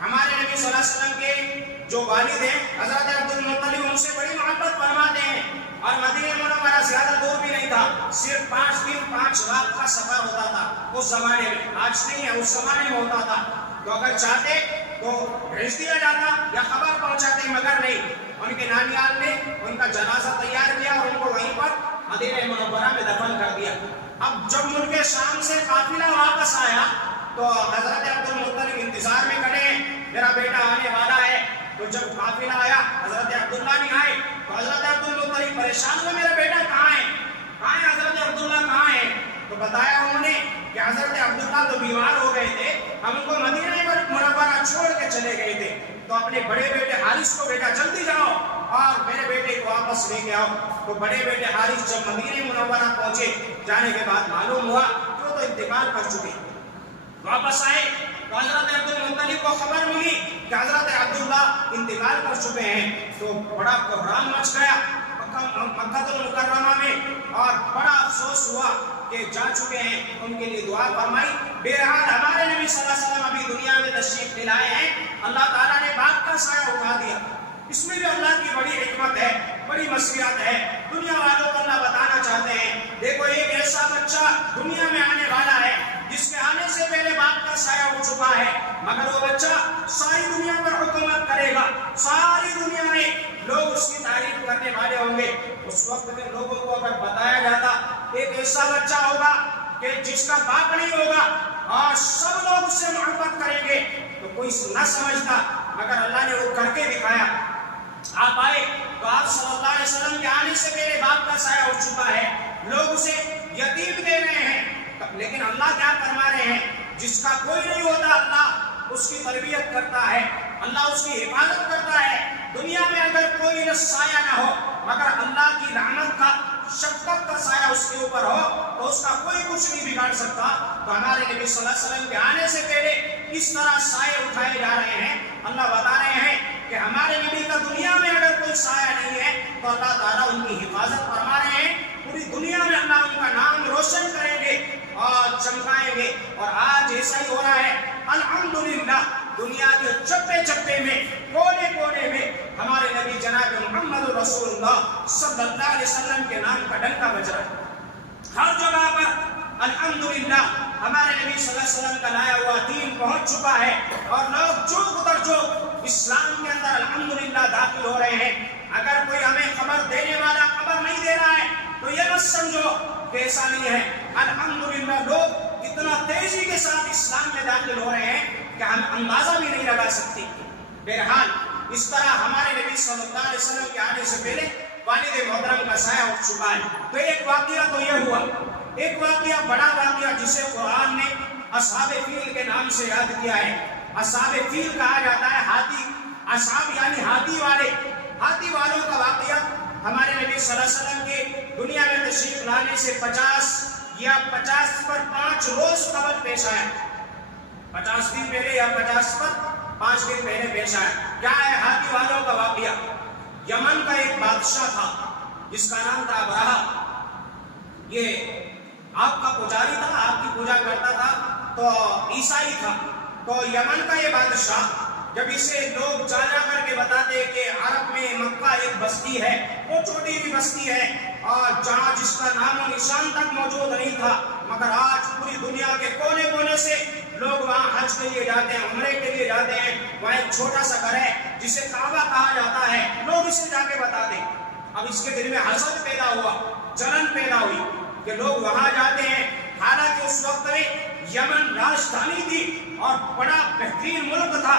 ہمارے نبی صلی اللہ علیہ وسلم کے جو والد ہیں حضرت عبد المطلب، ان سے بڑی محبت فرماتے ہیں، اور مدینہ منورہ زیادہ دور بھی نہیں تھا، صرف 5 دن 5 رات کا سفر ہوتا تھا اس زمانے میں، آج نہیں ہے، اس زمانے میں ہوتا تھا۔ تو اگر چاہتے تو بھیج دیا جاتا یا خبر پہنچاتے، مگر نہیں، ان کے نانیال نے ان کا جنازہ تیار کیا اور ان کو وہیں پر مدینہ منورہ میں دفن کر دیا۔ اب جب ملک شام سے قافلہ واپس آیا تو حضرت عبد المطلب انتظار میں کھڑے ہیں، میرا بیٹا آنے والا ہے۔ تو جب قافلہ آیا حضرت عبداللہ نہیں آئے تو حضرت عبد المطلب پریشان ہوئے، میرا بیٹا کہاں ہے، کہاں ہے حضرت عبداللہ کہاں ہے؟ تو بتایا انہوں نے کہ حضرت عبداللہ تو بیمار ہو گئے تھے، ہم ان کو مدینہ منورہ چھوڑ کے چلے گئے تھے، تو اپنے بڑے بیٹے حارث کو بیٹا جلدی جاؤ اور میرے بیٹے کو واپس لے کے آؤ۔ تو بڑے بیٹے حارث جب مدینہ منورہ پہنچے، جانے کے بعد معلوم ہوا کہ وہ تو انتقال کر چکے۔ واپس آئے تو حضرت عبد المطلب کو خبر ملی کہ حضرت عبداللہ انتقال کر چکے ہیں، تو بڑا کوحرام مچ گیا مکہ المکرمہ میں، اور بڑا افسوس ہوا کہ جا چکے ہیں، ان کے لیے دعا فرمائی۔ بہرحال ہمارے نبی صلی اللہ علیہ وسلم ابھی دنیا میں تشریف لے لائے ہیں، اللہ تعالیٰ نے باغ کا سایہ اٹھا دیا۔ اس میں بھی اللہ کی بڑی حکمت ہے، بڑی مصلحت ہے۔ دنیا والوں کو اللہ بتانا چاہتے ہیں، دیکھو ایک ایسا بچہ دنیا میں آنے والا ہے جس کے آنے سے پہلے باغ کا سایہ اٹھ چکا ہے، مگر وہ بچہ ساری دنیا پر حکومت کرے گا، ساری دنیا میں لوگ اس کی تعریف کرنے والے ہوں گے۔ اس وقت میں لوگوں کو اگر بتایا جاتا ایک ایسا بچہ ہوگا کہ جس کا باپ نہیں ہوگا اور سب لوگ اس سے محبت کریں گے، تو کوئی نہ سمجھتا، مگر اللہ نے وہ کر کے دکھایا۔ آپ آئے تو آپ صلی اللہ علیہ وسلم کے آنے سے پہلے باپ کا سایہ اٹھ چکا ہے، لوگ اسے یتیم دے رہے ہیں، لیکن اللہ کیا فرما رہے ہیں، جس کا کوئی نہیں ہوتا اللہ اس کی تربیت کرتا ہے، اللہ اس کی حفاظت کرتا ہے۔ دنیا میں اگر کوئی سایہ نہ ہو مگر اللہ کی رحمت کا، شفقت کا سایہ اس کے اوپر ہو، تو اس کا کوئی کچھ نہیں بگاڑ سکتا۔ تو ہمارے نبی صلی اللہ علیہ وسلم کے آنے سے پہلے اس طرح سائے اٹھائے جا رہے ہیں۔ اللہ بتا رہے ہیں کہ ہمارے نبی کا دنیا میں اگر کوئی سایہ نہیں ہے تو اللہ تعالیٰ ان کی حفاظت فرما رہے ہیں، پوری دنیا میں اللہ ان کا نام روشن کریں گے اور چمکائیں گے۔ اور آج ایسا ہی ہو رہا ہے الحمدللہ، دنیا کے چپے چپے میں، کونے کونے میں ہمارے نبی جناب محمد رسول اللہ صلی اللہ علیہ وسلم کے نام کا ڈنکا بج رہا ہے۔ ہر جگہ پر الحمدللہ ہمارے نبی صلی اللہ علیہ وسلم کا لایا ہوا دین پہنچ چکا ہے، اور لوگ جوگ در جوگ اسلام کے اندر الحمدللہ داخل ہو رہے ہیں۔ اگر کوئی ہمیں خبر دینے والا خبر نہیں دے رہا ہے تو یہ مت سمجھو کہ ایسا نہیں ہے، الحمدللہ لوگ اتنا تیزی کے ساتھ اسلام میں داخل ہو رہے ہیں کہ ہم اندازہ بھی نہیں لگا سکتے۔ بہرحال اس طرح ہمارے نبی صلی اللہ علیہ وسلم کے آنے سے پہلے والد محترم کا سایہ اٹھ چکا ہے۔ تو ایک واقعہ تو یہ ہوا، ایک واقعہ بڑا واقعہ جسے قرآن نے اصحاب فیل کے نام سے یاد کیا ہے۔ اصحاب فیل کہا جاتا ہے ہاتھی، اصحاب یعنی ہاتھی والے، ہاتھی والوں کا واقعہ ہمارے نبی صلی اللہ علیہ وسلم کے دنیا میں تشریف لانے سے 50 یا 50 پر 5 روز قبل پیش آیا، 50 دن پہلے یا 50 پر 5 دن پہلے پیش آیا۔ کیا ہے ہاتھی والوں کا واقعہ؟ یمن کا ایک بادشاہ تھا جس کا نام تھا ابرہہ، یہ آپ کا پجاری تھا، آپ کی پوجا کرتا تھا، تو عیسائی تھا۔ تو یمن کا یہ بادشاہ جب اسے لوگ جا کر کے بتاتے کہ عرب میں مکہ ایک بستی ہے، وہ چھوٹی بھی بستی ہے اور جہاں جس کا نام و نشان تک موجود نہیں تھا، مگر آج پوری دنیا کے کونے کونے سے لوگ وہاں حج کے لیے جاتے ہیں، عمرے کے لیے جاتے ہیں۔ وہاں ایک چھوٹا سا گھر ہے جسے کعبہ کہا جاتا ہے، لوگ اسے جا کے بتاتے۔ اب اس کے دل میں حسد پیدا ہوا، جلن پیدا ہوئی کہ لوگ وہاں جاتے ہیں، حالانکہ اس وقت میں یمن راجدھانی تھی اور بڑا بہترین ملک تھا۔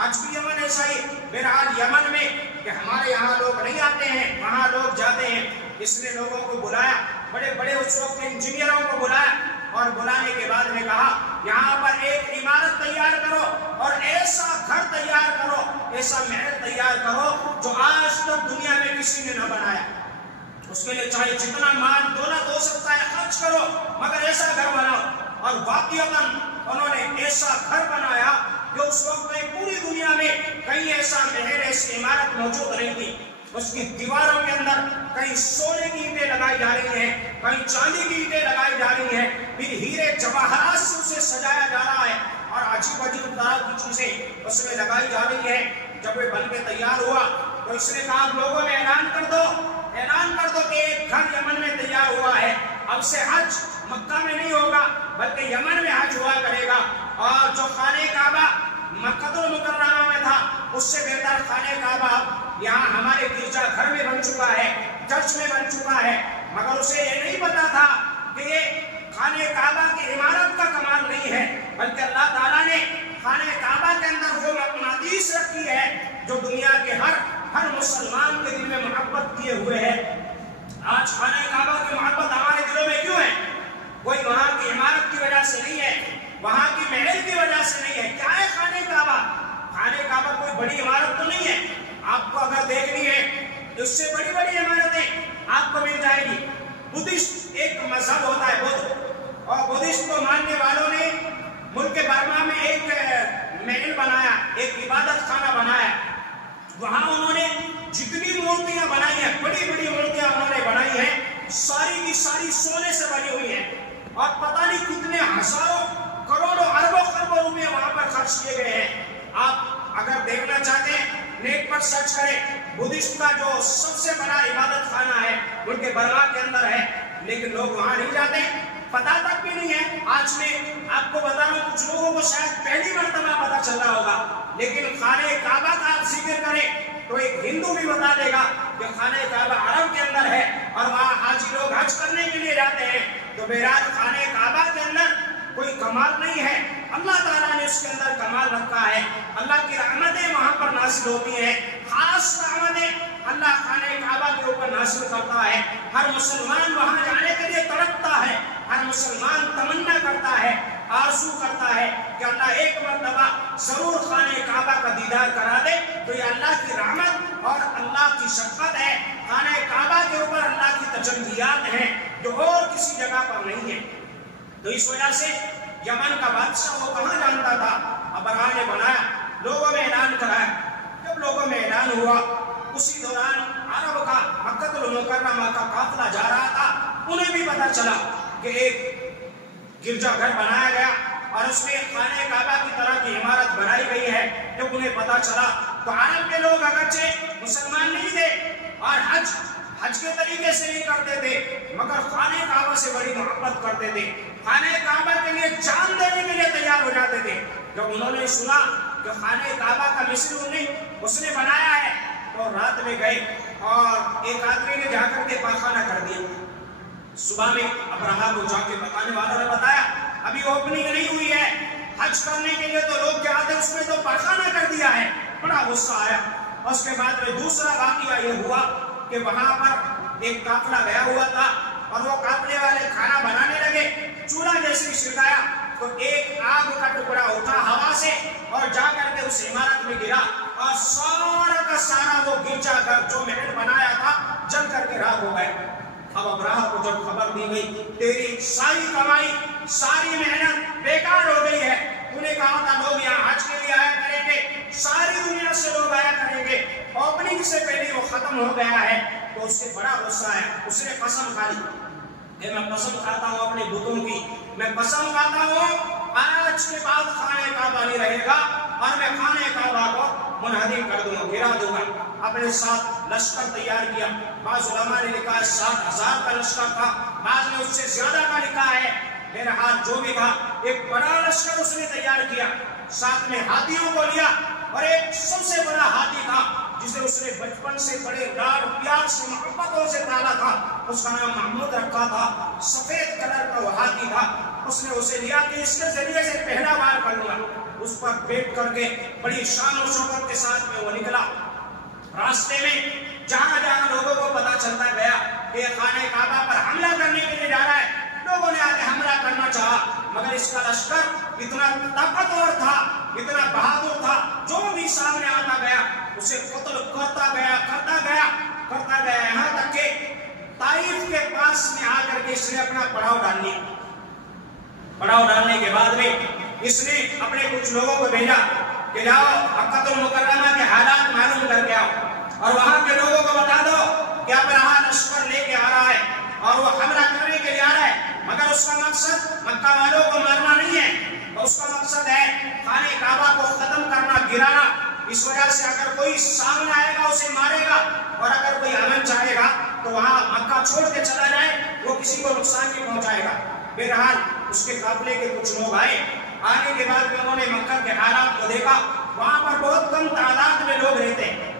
آج بھی یمن ایسا ہی، بہرحال یمن میں کہ ہمارے یہاں لوگ نہیں آتے ہیں، وہاں لوگ جاتے ہیں۔ اس نے لوگوں کو بلایا، بڑے بڑے اس وقت انجینئروں کو بلایا، اور بلانے کے بعد میں کہا یہاں پر ایک عمارت تیار کرو اور ایسا گھر تیار کرو، ایسا محل تیار کرو جو آج تک دنیا میں کسی نے نہ بنایا۔ اس کے لیے چاہے جتنا مال دولت ہو سکتا ہے خرچ کرو، مگر ایسا گھر بناؤ۔ اور واقعتاً انہوں نے ایسا گھر بنایا کہ اس وقت میں پوری دنیا میں کہیں ایسا محل ایسی عمارت موجود نہیں تھی. اس کی دیواروں کے اندر کہیں سونے کی اینٹیں لگائی جا رہی ہیں, کہیں چاندی کی اینٹیں لگائی جا رہی ہیں, پھر ہیرے جواہرات سے اسے سجایا جا رہا ہے اور عجیب عجیب طرح کی چیزیں اس میں لگائی جا رہی ہیں. جب وہ بن کے تیار ہوا تو اس نے کہا لوگوں میں اعلان کر دو کہ ایک گھر یمن میں تیار ہوا ہے. اب سے حج مکہ میں نہیں ہوگا بلکہ یمن میں حج ہوا کرے گا, اور جو خانہ کعبہ مکہ المکرمہ میں تھا اس سے بہتر خانہ کعبہ یہاں ہمارے گرجا گھر میں بن چکا ہے, چرچ میں بن چکا ہے. مگر اسے یہ نہیں پتا تھا کہ یہ خانہ کعبہ کی عمارت کا کمال نہیں ہے, بلکہ اللہ تعالیٰ نے خانہ کعبہ کے اندر وہ مقناطیس رکھی ہے جو دنیا کے ہر مسلمان کے دل میں محبت کیے ہوئے ہے. آج خانہ کعبہ کی محبت ہمارے دلوں میں کیوں ہے؟ کوئی وہاں کی عمارت کی وجہ سے نہیں ہے, وہاں کی محل کی وجہ سے نہیں ہے. کیا ہے خانہ کعبہ؟ خانہ کعبہ کوئی بڑی عمارت تو نہیں ہے. آپ کو اگر دیکھنی ہے تو اس سے بڑی بڑی عمارتیں آپ کو مل جائے گی. بدھسٹ ایک مذہب ہوتا ہے بدھ, اور بدھسٹ کو ماننے والوں نے ملک برما میں ایک محل بنایا, ایک عبادت خانہ بنایا. وہاں انہوں نے جتنی مورتیاں بنائی ہیں, بڑی بڑی مورتیاں انہوں نے بنائی ہیں, ساری کی ساری سونے سے بنی ہوئی ہیں, اور پتہ نہیں کتنے ہزاروں کروڑوں اربوں خربوں روپے وہاں پر خرچ کیے گئے ہیں. آپ اگر دیکھنا چاہتے ہیں نیٹ پر سرچ کریں, بدھسٹ کا جو سب سے بڑا عبادت خانہ ہے ان کے برما کے اندر ہے, لیکن لوگ وہاں نہیں جاتے, پتہ تک بھی نہیں ہے. آج میں آپ کو بتا رہا ہوں, کچھ لوگوں کو شاید پہلی مرتبہ پتہ چل رہا ہوگا, لیکن خانہ کعبہ کا آپ ذکر کریں تو ایک ہندو بھی بتا دے گا کہ خانہ کعبہ عرب کے اندر ہے, اور وہاں حاجی لوگ حج کرنے کے لیے جاتے ہیں. تو بہرحال خانہ کعبہ کے اندر کوئی کمال نہیں ہے, اللہ تعالیٰ نے اس کے اندر کمال رکھا ہے. اللہ کی رحمتیں وہاں پر نازل ہوتی ہیں, خاص رحمتیں اللہ خانہ کعبہ کے اوپر نازل کرتا ہے. ہر مسلمان وہاں جانے کے لیے تڑپتا ہے, ہر مسلمان تمنا کرتا ہے, آرزو کرتا ہے کہ اللہ ایک مرتبہ ضرور خانہ کعبہ کا دیدار کرا دے. تو یہ اللہ کی رحمت اور اللہ کی شفقت ہے. خانہ کعبہ کے اوپر اللہ کی تجلیات ہیں جو اور کسی جگہ پر نہیں ہے. تو اس وجہ سے یمن کا بادشاہ وہ کہاں جانتا تھا, ابرہا نے بنایا, لوگوں میں اعلان کرایا. جب لوگوں میں اعلان ہوا اسی دوران عرب کا مکہ المکرمہ کا قافلہ جا رہا تھا, انہیں بھی پتا چلا کہ ایک گرجا گھر بنایا گیا اور اس میں خانہ کعبہ کی طرح کی عمارت بنائی گئی ہے. جب انہیں پتا چلا تو عرب کے لوگ اگرچہ مسلمان نہیں تھے اور حج کے طریقے سے نہیں کرتے تھے, مگر خانہ کعبہ سے بڑی محبت کرتے تھے, خانہ کعبہ کے لیے جان دینے کے لیے تیار ہو جاتے تھے. جب انہوں نے سنا کہ خانہ کعبہ کا مصر اس نے بنایا ہے تو رات میں گئے اور ایک آدمی نے جا کر کے پاخانہ کر دیا. صبح میں ابرہا کو جا کے بتانے والوں نے بتایا ابھی اوپننگ نہیں ہوئی ہے, حج کرنے کے لیے تو لوگ جاتے اس میں تو پاخانہ کر دیا ہے. بڑا غصہ آیا. اس کے بعد میں دوسرا واقعہ یہ ہوا کہ وہاں پر ایک قافلہ گیا ہوا تھا اور وہ قافلے والے کھانا بنانے لگے. چولہا جیسے چھڑکایا تو ایک آگ کا ٹکڑا اٹھا ہوا سے اور جا کر کے اس عمارت میں گرا, اور سارا کا سارا وہ گرجا گھر جو محل بنایا تھا جل کر کے راکھ ہو گئے. اب ابرہا کو جب خبر دی گئی تیری ساری کمائی ساری محنت بیکار ہو گئی ہے, انہیں کہا تھا لوگ یہاں حج کے لیے آیا کریں گے, ساری دنیا سے لوگ آیا کریں گے, اوپننگ سے پہلے وہ ختم ہو گیا ہے. تو اس سے بڑا غصہ ہے, اس نے قسم کھا لی کہ میں قسم کھاتا ہوں اپنے بتوں کی, میں قسم کھاتا ہوں آج کے بعد خانہ کعبہ نہیں رہے گا اور میں خانہ کعبہ کو منہدم کر دوں گا, گرا دوں گا. اپنے ساتھ لشکر تیار کیا. بعض علماء نے لکھا ہے 7,000 کا لشکر تھا, بعض نے اس سے زیادہ کا لکھا ہے. بہرحال جو بھی تھا ایک بڑا لشکر اس نے تیار کیا, ساتھ میں ہاتھیوں کو لیا, اور ایک سب سے بڑا ہاتھی تھا جسے اس نے بچپن سے بڑے لاڈ پیار سے محبتوں سے پالا تھا, اس کا نام محمود رکھا تھا. سفید کلر کا وہ ہاتھی تھا. اس نے اسے لیا کہ اس کے ذریعے سے پہلا وار کر لیا. اس پر بیٹھ کر کے بڑی شان و شوکت کے ساتھ میں وہ نکلا. راستے میں جہاں جہاں لوگوں کو پتا چلتا گیا کہ خانہ کعبہ پر حملہ کرنے کے لیے جا رہا ہے, لوگوں نے آگے حملہ کرنا چاہا, مگر اس کا لشکر اتنا طاقتور تھا, اتنا بہادر تھا, جو بھی سامنے آتا گیا اسے قتل کرتا گیا, یہاں تک کہ طائف کے پاس میں آ کر کے اس نے اپنا پڑاؤ ڈال لیا. پڑاؤ ڈالنے کے بعد میں اس نے اپنے کچھ لوگوں کو بھیجا کہ جاؤ مکہ المکرمہ کے حالات معلوم کر کے آؤ اور وہاں کے لوگوں کو بتا دو کہ ابرہہ لشکر لے کے آ رہا ہے اور وہ حملہ کرنے کے لیے آ رہا ہے، مگر اس کا مقصد مکہ والوں کو مارنا نہیں ہے، اس کا مقصد ہے خانہ کعبہ کو ختم کرنا، گرانا۔ اس وجہ سے اگر کوئی سامنے آئے گا اسے مارے گا، اور اگر کوئی امن چاہے گا تو وہاں مکہ چھوڑ کے چلا جائے، وہ کسی کو نقصان نہیں پہنچائے گا۔ بہرحال اس کے قافلے کے کچھ لوگ آئے، آنے کے بعد انہوں نے مکہ کے حالات کو دیکھا، وہاں پر بہت کم تعداد میں لوگ رہتے ہیں،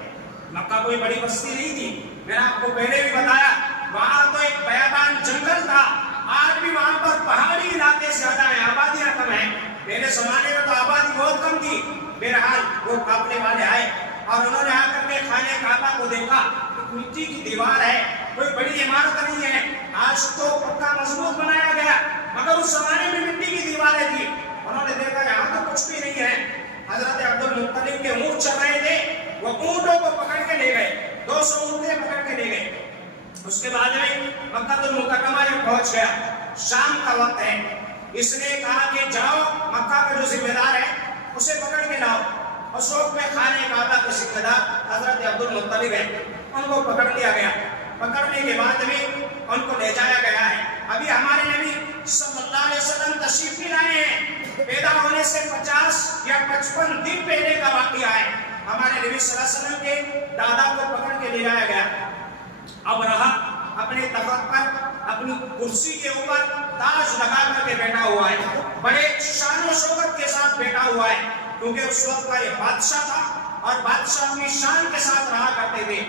مکہ کوئی بڑی بستی نہیں تھی، میں نے آپ کو پہلے بھی بتایا، وہاں تو ایک بیابان جنگل تھا، آج بھی وہاں پر پہاڑی علاقے زیادہ ہیں، آبادیاں کم ہیں، پہلے زمانے میں تو آبادی بہت کم تھی۔ بہرحال وہ قافلے والے آئے اور انہوں نے آ کر کے خانہ کعبہ کو دیکھا، ایک مٹی کی دیوار ہے، کوئی بڑی عمارت نہیں ہے، آج تو پکا مضبوط بنایا گیا، مگر اس زمانے میں مٹی کی دیواریں تھی۔ انہوں نے دیکھا یہاں تو کچھ بھی نہیں ہے۔ حضرت عبد المطلب کے اونٹ چل رہے تھے، وہ اونٹوں کو پکڑ کے لے گئے، 200 اونٹیں پکڑ کے لے گئے۔ اس کے بعد میں مکہ المکرمہ میں پہنچ گیا، شام کا وقت ہے، اس نے کہا کہ جاؤ مکہ کا جو ذمہ دار ہے اسے پکڑ کے لاؤ۔ اس وقت میں خانہ کعبہ کے ذمہ دار حضرت عبد المطلب ہیں، ان کو پکڑ لیا گیا۔ پکڑنے کے بعد میں ان کو لے جایا گیا ہے۔ ابھی ہمارے نبی صلی اللہ علیہ وسلم تشریف بھی لائے ہیں، پیدا ہونے سے 50 یا 55 دن پہلے کا واقعہ ہے۔ ہمارے نبی صلی اللہ علیہ وسلم کے دادا کو پکڑ کے لے جایا گیا۔ اب رہا اپنے تخت پر، اپنی کرسی کے اوپر تاج لگا کر کے بیٹھا ہوا ہے، بڑے شان و شوکت کے ساتھ بیٹھا ہوا ہے، کیونکہ اس وقت کا یہ بادشاہ تھا اور بادشاہ اپنی شان کے ساتھ رہا کرتے تھے۔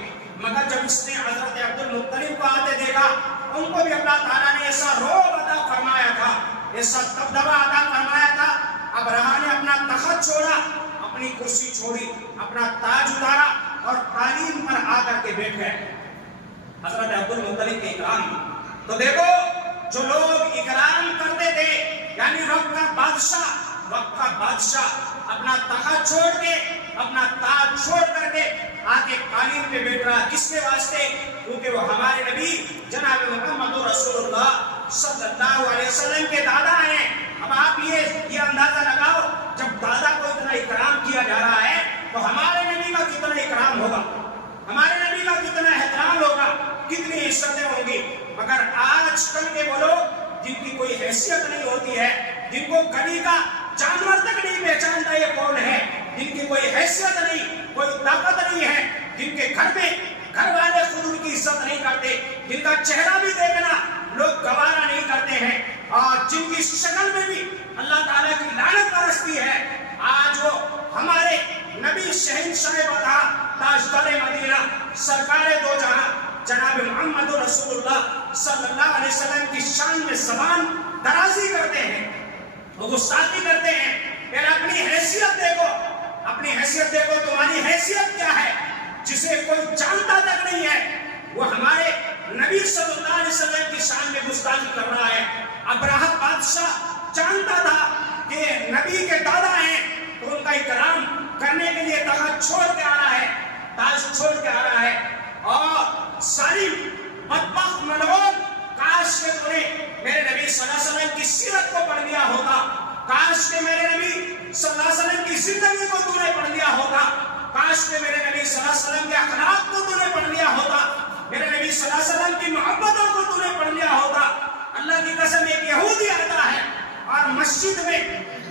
مگر جب اس نے حضرت عبد المطلب کو آتے دیکھا، ان کو بھی اللہ تعالیٰ نے ایسا رعب عطا فرمایا تھا، ایسا دبدبہ عطا فرمایا تھا۔ اب رہا نے اپنا تخت چھوڑا، اپنی کرسی چھوڑی، اپنا تاج اتارا اور قالین پر آ کر کے بیٹھ گئے۔ حضرت عبد المطلب کے اکرام تو دیکھو، جو لوگ اکرام کرتے تھے، یعنی وقت کا بادشاہ اپنا تخت چھوڑ کے، اپنا تاج چھوڑ کر کے آ کے قالین پہ بیٹھ رہا، کس کے واسطے؟ کیونکہ وہ ہمارے نبی جناب محمد رسول اللہ صلی اللہ علیہ وسلم کے دادا ہیں۔ اب آپ یہ اندازہ لگاؤ، جب دادا کو اتنا اکرام کیا جا رہا ہے تو ہمارے نبی کا کتنا اکرام ہوگا، ہمارے نبی کا کتنا احترام ہوگا، کتنی عزتیں ہوں گی۔ مگر آج کل کے وہ لوگ جن کی کوئی حیثیت نہیں ہوتی ہے، جن کو گلی کا جانور تک نہیں پہچانتا یہ کون ہے، جن کی کوئی حیثیت نہیں، کوئی طاقت نہیں ہے، جن کے گھر میں گھر والے خود ان کی عزت نہیں کرتے، جن کا چہرہ بھی دیکھنا لوگ گوارا نہیں کرتے ہیں، اور جن کی شکل میں بھی اللہ تعالیٰ کی لعنت برستی ہے، آج وہ ہمارے نبی شہنشاہ وطا تاجدار مدینہ سرکار دو جہاں جناب محمد رسول اللہ صلی اللہ علیہ وسلم کی شان میں زبان درازی کرتے ہیں، گستاخی کرتے ہیں۔ پھر اپنی حیثیت دیکھو، اپنی حیثیت دیکھو، تمہاری حیثیت کیا ہے جسے کوئی جانتا تک نہیں ہے، وہ ہمارے نبی صلی اللہ علیہ وسلم کی شان میں گستاخی کر رہا ہے۔ ابرہہ بادشاہ جانتا تھا کہ نبی کے دادا ہیں، تو ان کا اکرام کرنے کے لیے تخت چھوڑ کے آ رہا ہے، تاج چھوڑ کے آ رہا ہے، اور ظالم بدبخت ملعون، کاش کہ تو نے میرے نبی صلی اللہ علیہ وسلم کی سیرت کو پڑھ لیا ہوتا، کاش کہ میرے نبی صلی اللہ علیہ وسلم کی زندگی کو تو نے پڑھ لیا ہوتا، کاش کہ میرے نبی صلی اللہ علیہ وسلم کے اخلاق کو تو نے پڑھ لیا ہوتا، میرے نبی صلی اللہ علیہ وسلم کی محبتوں کو تو نے پڑھ لیا ہوتا۔ اللہ کی قسم، ایک یہودی آتا ہے اور مسجد میں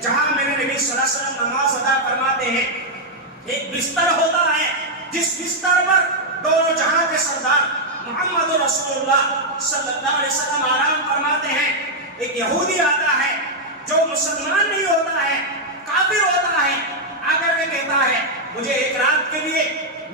جہاں میرے نبی صلی اللہ علیہ وسلم نماز ادا فرماتے ہیں، ایک بستر ہوتا ہے جس بستر پر دونوں جہاں کے سردار محمد رسول اللہ صلی اللہ علیہ وسلم آرام فرماتے ہیں۔ ایک یہودی آتا ہے جو مسلمان نہیں ہوتا ہے، کافر ہوتا ہے، آ کر کے کہتا ہے مجھے ایک رات کے لیے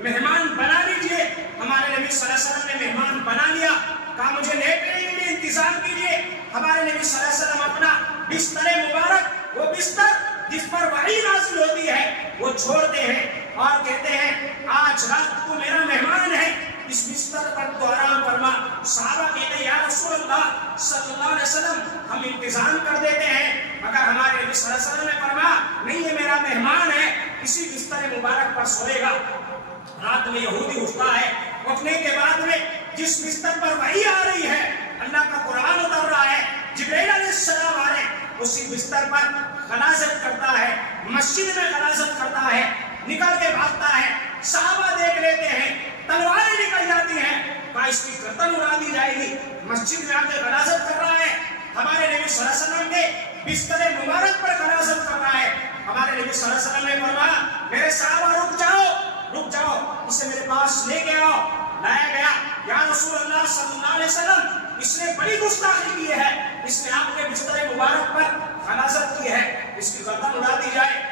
مہمان بنا لیجئے۔ ہمارے نبی صلی اللہ علیہ وسلم نے مہمان بنا لیا، کہا مجھے لیٹنے کے لیے انتظام کیجئے۔ ہمارے نبی صلی اللہ علیہ وسلم اپنا بستر مبارک، وہ بستر جس پر وحی نازل ہوتی ہے، وہ چھوڑتے ہیں اور کہتے ہیں آج رات کو میرا مہمان ہے، اس بستر پر تو آرام فرما۔ صحابہ کہتے ہیں یا رسول اللہ صلی اللہ علیہ وسلم ہم انتظام کر دیتے ہیں، مگر ہمارے نبی صلی اللہ علیہ وسلم نے فرمایا نہیں، یہ میرا مہمان ہے، اسی بستر مبارک پر سوئے گا۔ رات میں یہودی اٹھتا ہے، اٹھنے کے بعد میں جس بستر پر وحی آ رہی ہے، اللہ کا قرآن اتر رہا ہے، جبرائیل علیہ السلام آ رہے ہیں، اسی بستر پر غلاظت کرتا ہے، مسجد میں غلاظت کرتا ہے، نکل کے بھاگتا ہے، صحابہ دیکھ لیتے ہیں، تلواریں نکل جاتی ہیں، کہا اس کی گردن اڑا دی جائے گی، مسجد میں آ کے غلاظت کر رہا ہے، ہمارے نبی صلی اللہ علیہ وسلم کے بستر مبارک پر غلاظت کر رہا ہے۔ ہمارے نبی صلی اللہ علیہ وسلم نے فرمایا میرے صحابہ رک جاؤ، اسے میرے پاس لے کے آؤ۔ لایا گیا، یا رسول اللہ صلی اللہ علیہ وسلم اس نے بڑی گستاخی کی ہے، اس نے آپ کے بستر مبارک پر غلاظت کی ہے، اس کی گردن اڑا دی جائے،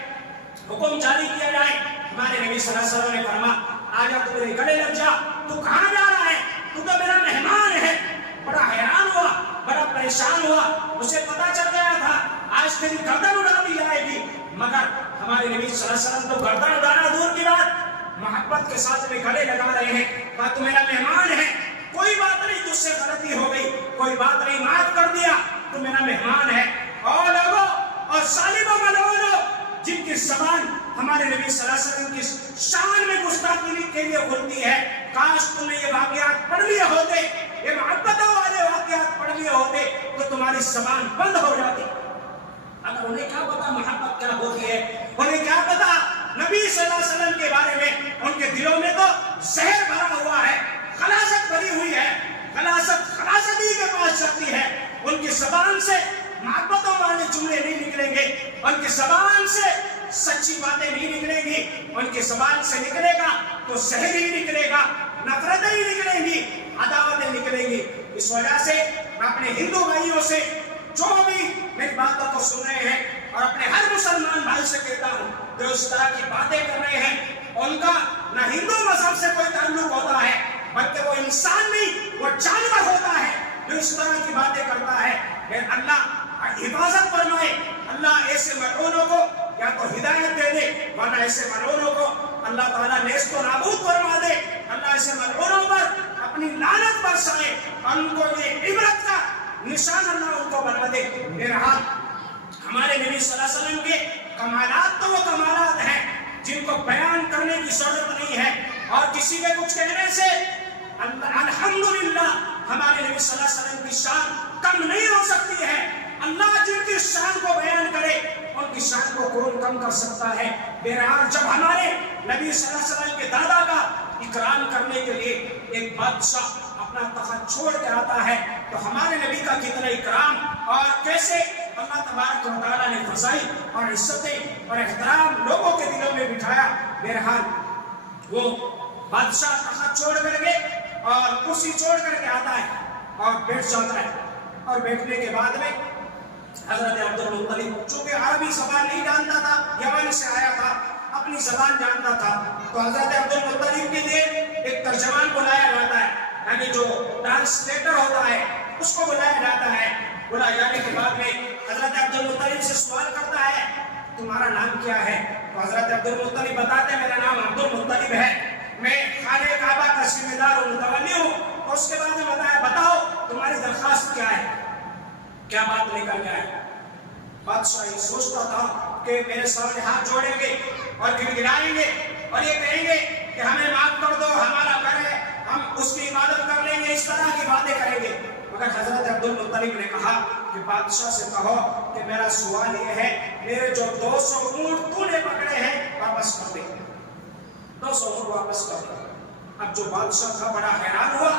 حکم جاری کیا جائے۔ ہمارے نبی صلی اللہ علیہ وسلم نے فرمایا آجا تو میرے گلے لگ جا، تو کہاں جا رہا ہے، تو میرا مہمان ہے۔ بڑا حیران ہوا، بڑا پریشان ہوا، اسے پتا چل گیا تھا آج تیری گردن اڑا دی جائے گی، مگر ہمارے نبی صلی اللہ علیہ وسلم تو گردن اڑانا دور کی بات، محبت کے ساتھ میں گلے لگا رہے ہیں، کہا تو میرا مہمان ہے، کوئی بات نہیں تجھ سے غلطی ہو گئی، کوئی بات نہیں، معاف کر دیا، تو میرا مہمان ہے۔ اور لوگوں اور ظالموں ملعونوں جن کی زبان ہمارے نبی صلی اللہ علیہ وسلم کی شان میں گستاخی کے لیے کھلتی ہے، کاش تم نے یہ واقعات پڑھ لیے ہوتے، یہ محبتوں والے واقعات پڑھ لیے ہوتے تو تمہاری زبان بند ہو جاتی۔ اگر انہیں کیا پتا محبت کیا ہوتی ہے، انہیں کیا پتا نبی صلی اللہ علیہ وسلم کے بارے میں، ان کے دلوں میں تو زہر بھرا ہوا ہے، غلاظت بھری ہوئی ہے، غلاظت ہی کے پاس جاتی ہے، ان کی زبان سے محبتوں والے جملے نہیں نکلیں گے، ان کی زبان سے سچی باتیں نہیں نکلیں گی، ان کی زبان سے نکلے گا تو زہر ہی نکلے گا، نفرتیں ہی نکلیں گی، عداوتیں نکلیں گی۔ اس وجہ سے میں اپنے ہندو بھائیوں سے جو بھی میری باتوں کو سن رہے ہیں اور اپنے ہر مسلمان بھائی سے کہتا ہوں جو اس طرح کی باتیں کر رہے ہیں، ان کا نہ ہندو مذہب سے کوئی تعلق ہوتا ہے، بلکہ وہ انسان نہیں، وہ جانور ہوتا ہے جو اس طرح کی باتیں کرتا ہے۔ اللہ حفاظت فرمائے، اللہ ایسے ملعونوں کو یا تو ہدایت دے دے، ورنہ ایسے ملعونوں کو اللہ تعالیٰ نیست و نابود فرما دے، اللہ ایسے ملعونوں پر اپنی لعنت برسائے، ان کو یہ عبرت کا نشان اللہ ان کو بنا دے۔ بہرحال ہمارے نبی صلی اللہ علیہ وسلم کے کمالات تو وہ کمالات ہیں جن کو بیان کرنے کی ضرورت نہیں ہے، اور کسی کے کچھ کہنے سے الحمدللہ ہمارے نبی صلی اللہ علیہ وسلم کی شان کم نہیں ہو سکتی ہے۔ اللہ جن کی شان کو بیان کرے ان کی شان کو کون کم کر سکتا ہے۔ بہرحال جب ہمارے نبی صلی اللہ علیہ وسلم کے دادا کا اکرام کرنے کے لیے ایک بادشاح اپنا تخت چھوڑ کے آتا ہے تو ہمارے نبی کا کتنا اکرام اور کیسے اللہ تبارک و تعالیٰ نے فضائی اور عزتیں اور احترام لوگوں کے دلوں میں بٹھایا۔ بہرحال وہ بادشاہ تخت چھوڑ کر کے اور کرسی چھوڑ کر کے آتا ہے اور بیٹھ جاتا ہے، اور بیٹھنے کے بعد میں حضرت عبد المطلب چونکہ عربی زبان نہیں جانتا تھا، یمن سے آیا تھا، اپنی زبان جانتا تھا، تو حضرت عبد المطلب کے لیے ایک ترجمان بلایا جاتا ہے، یعنی جو ٹرانسلیٹر ہوتا ہے اس کو بلایا جاتا ہے۔ بلایا جانے کے بعد میں حضرت عبد المطلب سے سوال کرتا ہے تمہارا نام کیا ہے؟ تو حضرت عبد المطلب بتاتے ہیں میرا نام عبد المطلب ہے، میں خانہ کعبہ کا ذمہ دار و متولی ہوں۔ اور اس کے بعد میں بتایا بتاؤ تمہاری درخواست کیا ہے، کیا بات لے کر گیا ہے؟ بادشاہ یہ سوچتا تھا کہ میرے سامنے ہاتھ جوڑیں گے اور گڑگڑائیں گے اور یہ کہیں گے کہ ہمیں معاف کر دو، ہمارا گھر ہے، ہم اس کی عبادت کر لیں گے، اس طرح کی باتیں کریں گے۔ مگر حضرت عبد المطلب نے کہا کہ بادشاہ سے کہو کہ میرا سوال یہ ہے میرے جو 200 اونٹ تو نے پکڑے ہیں واپس کر دے، 200 اونٹ واپس کر دے۔ اب جو بادشاہ تھا بڑا حیران ہوا،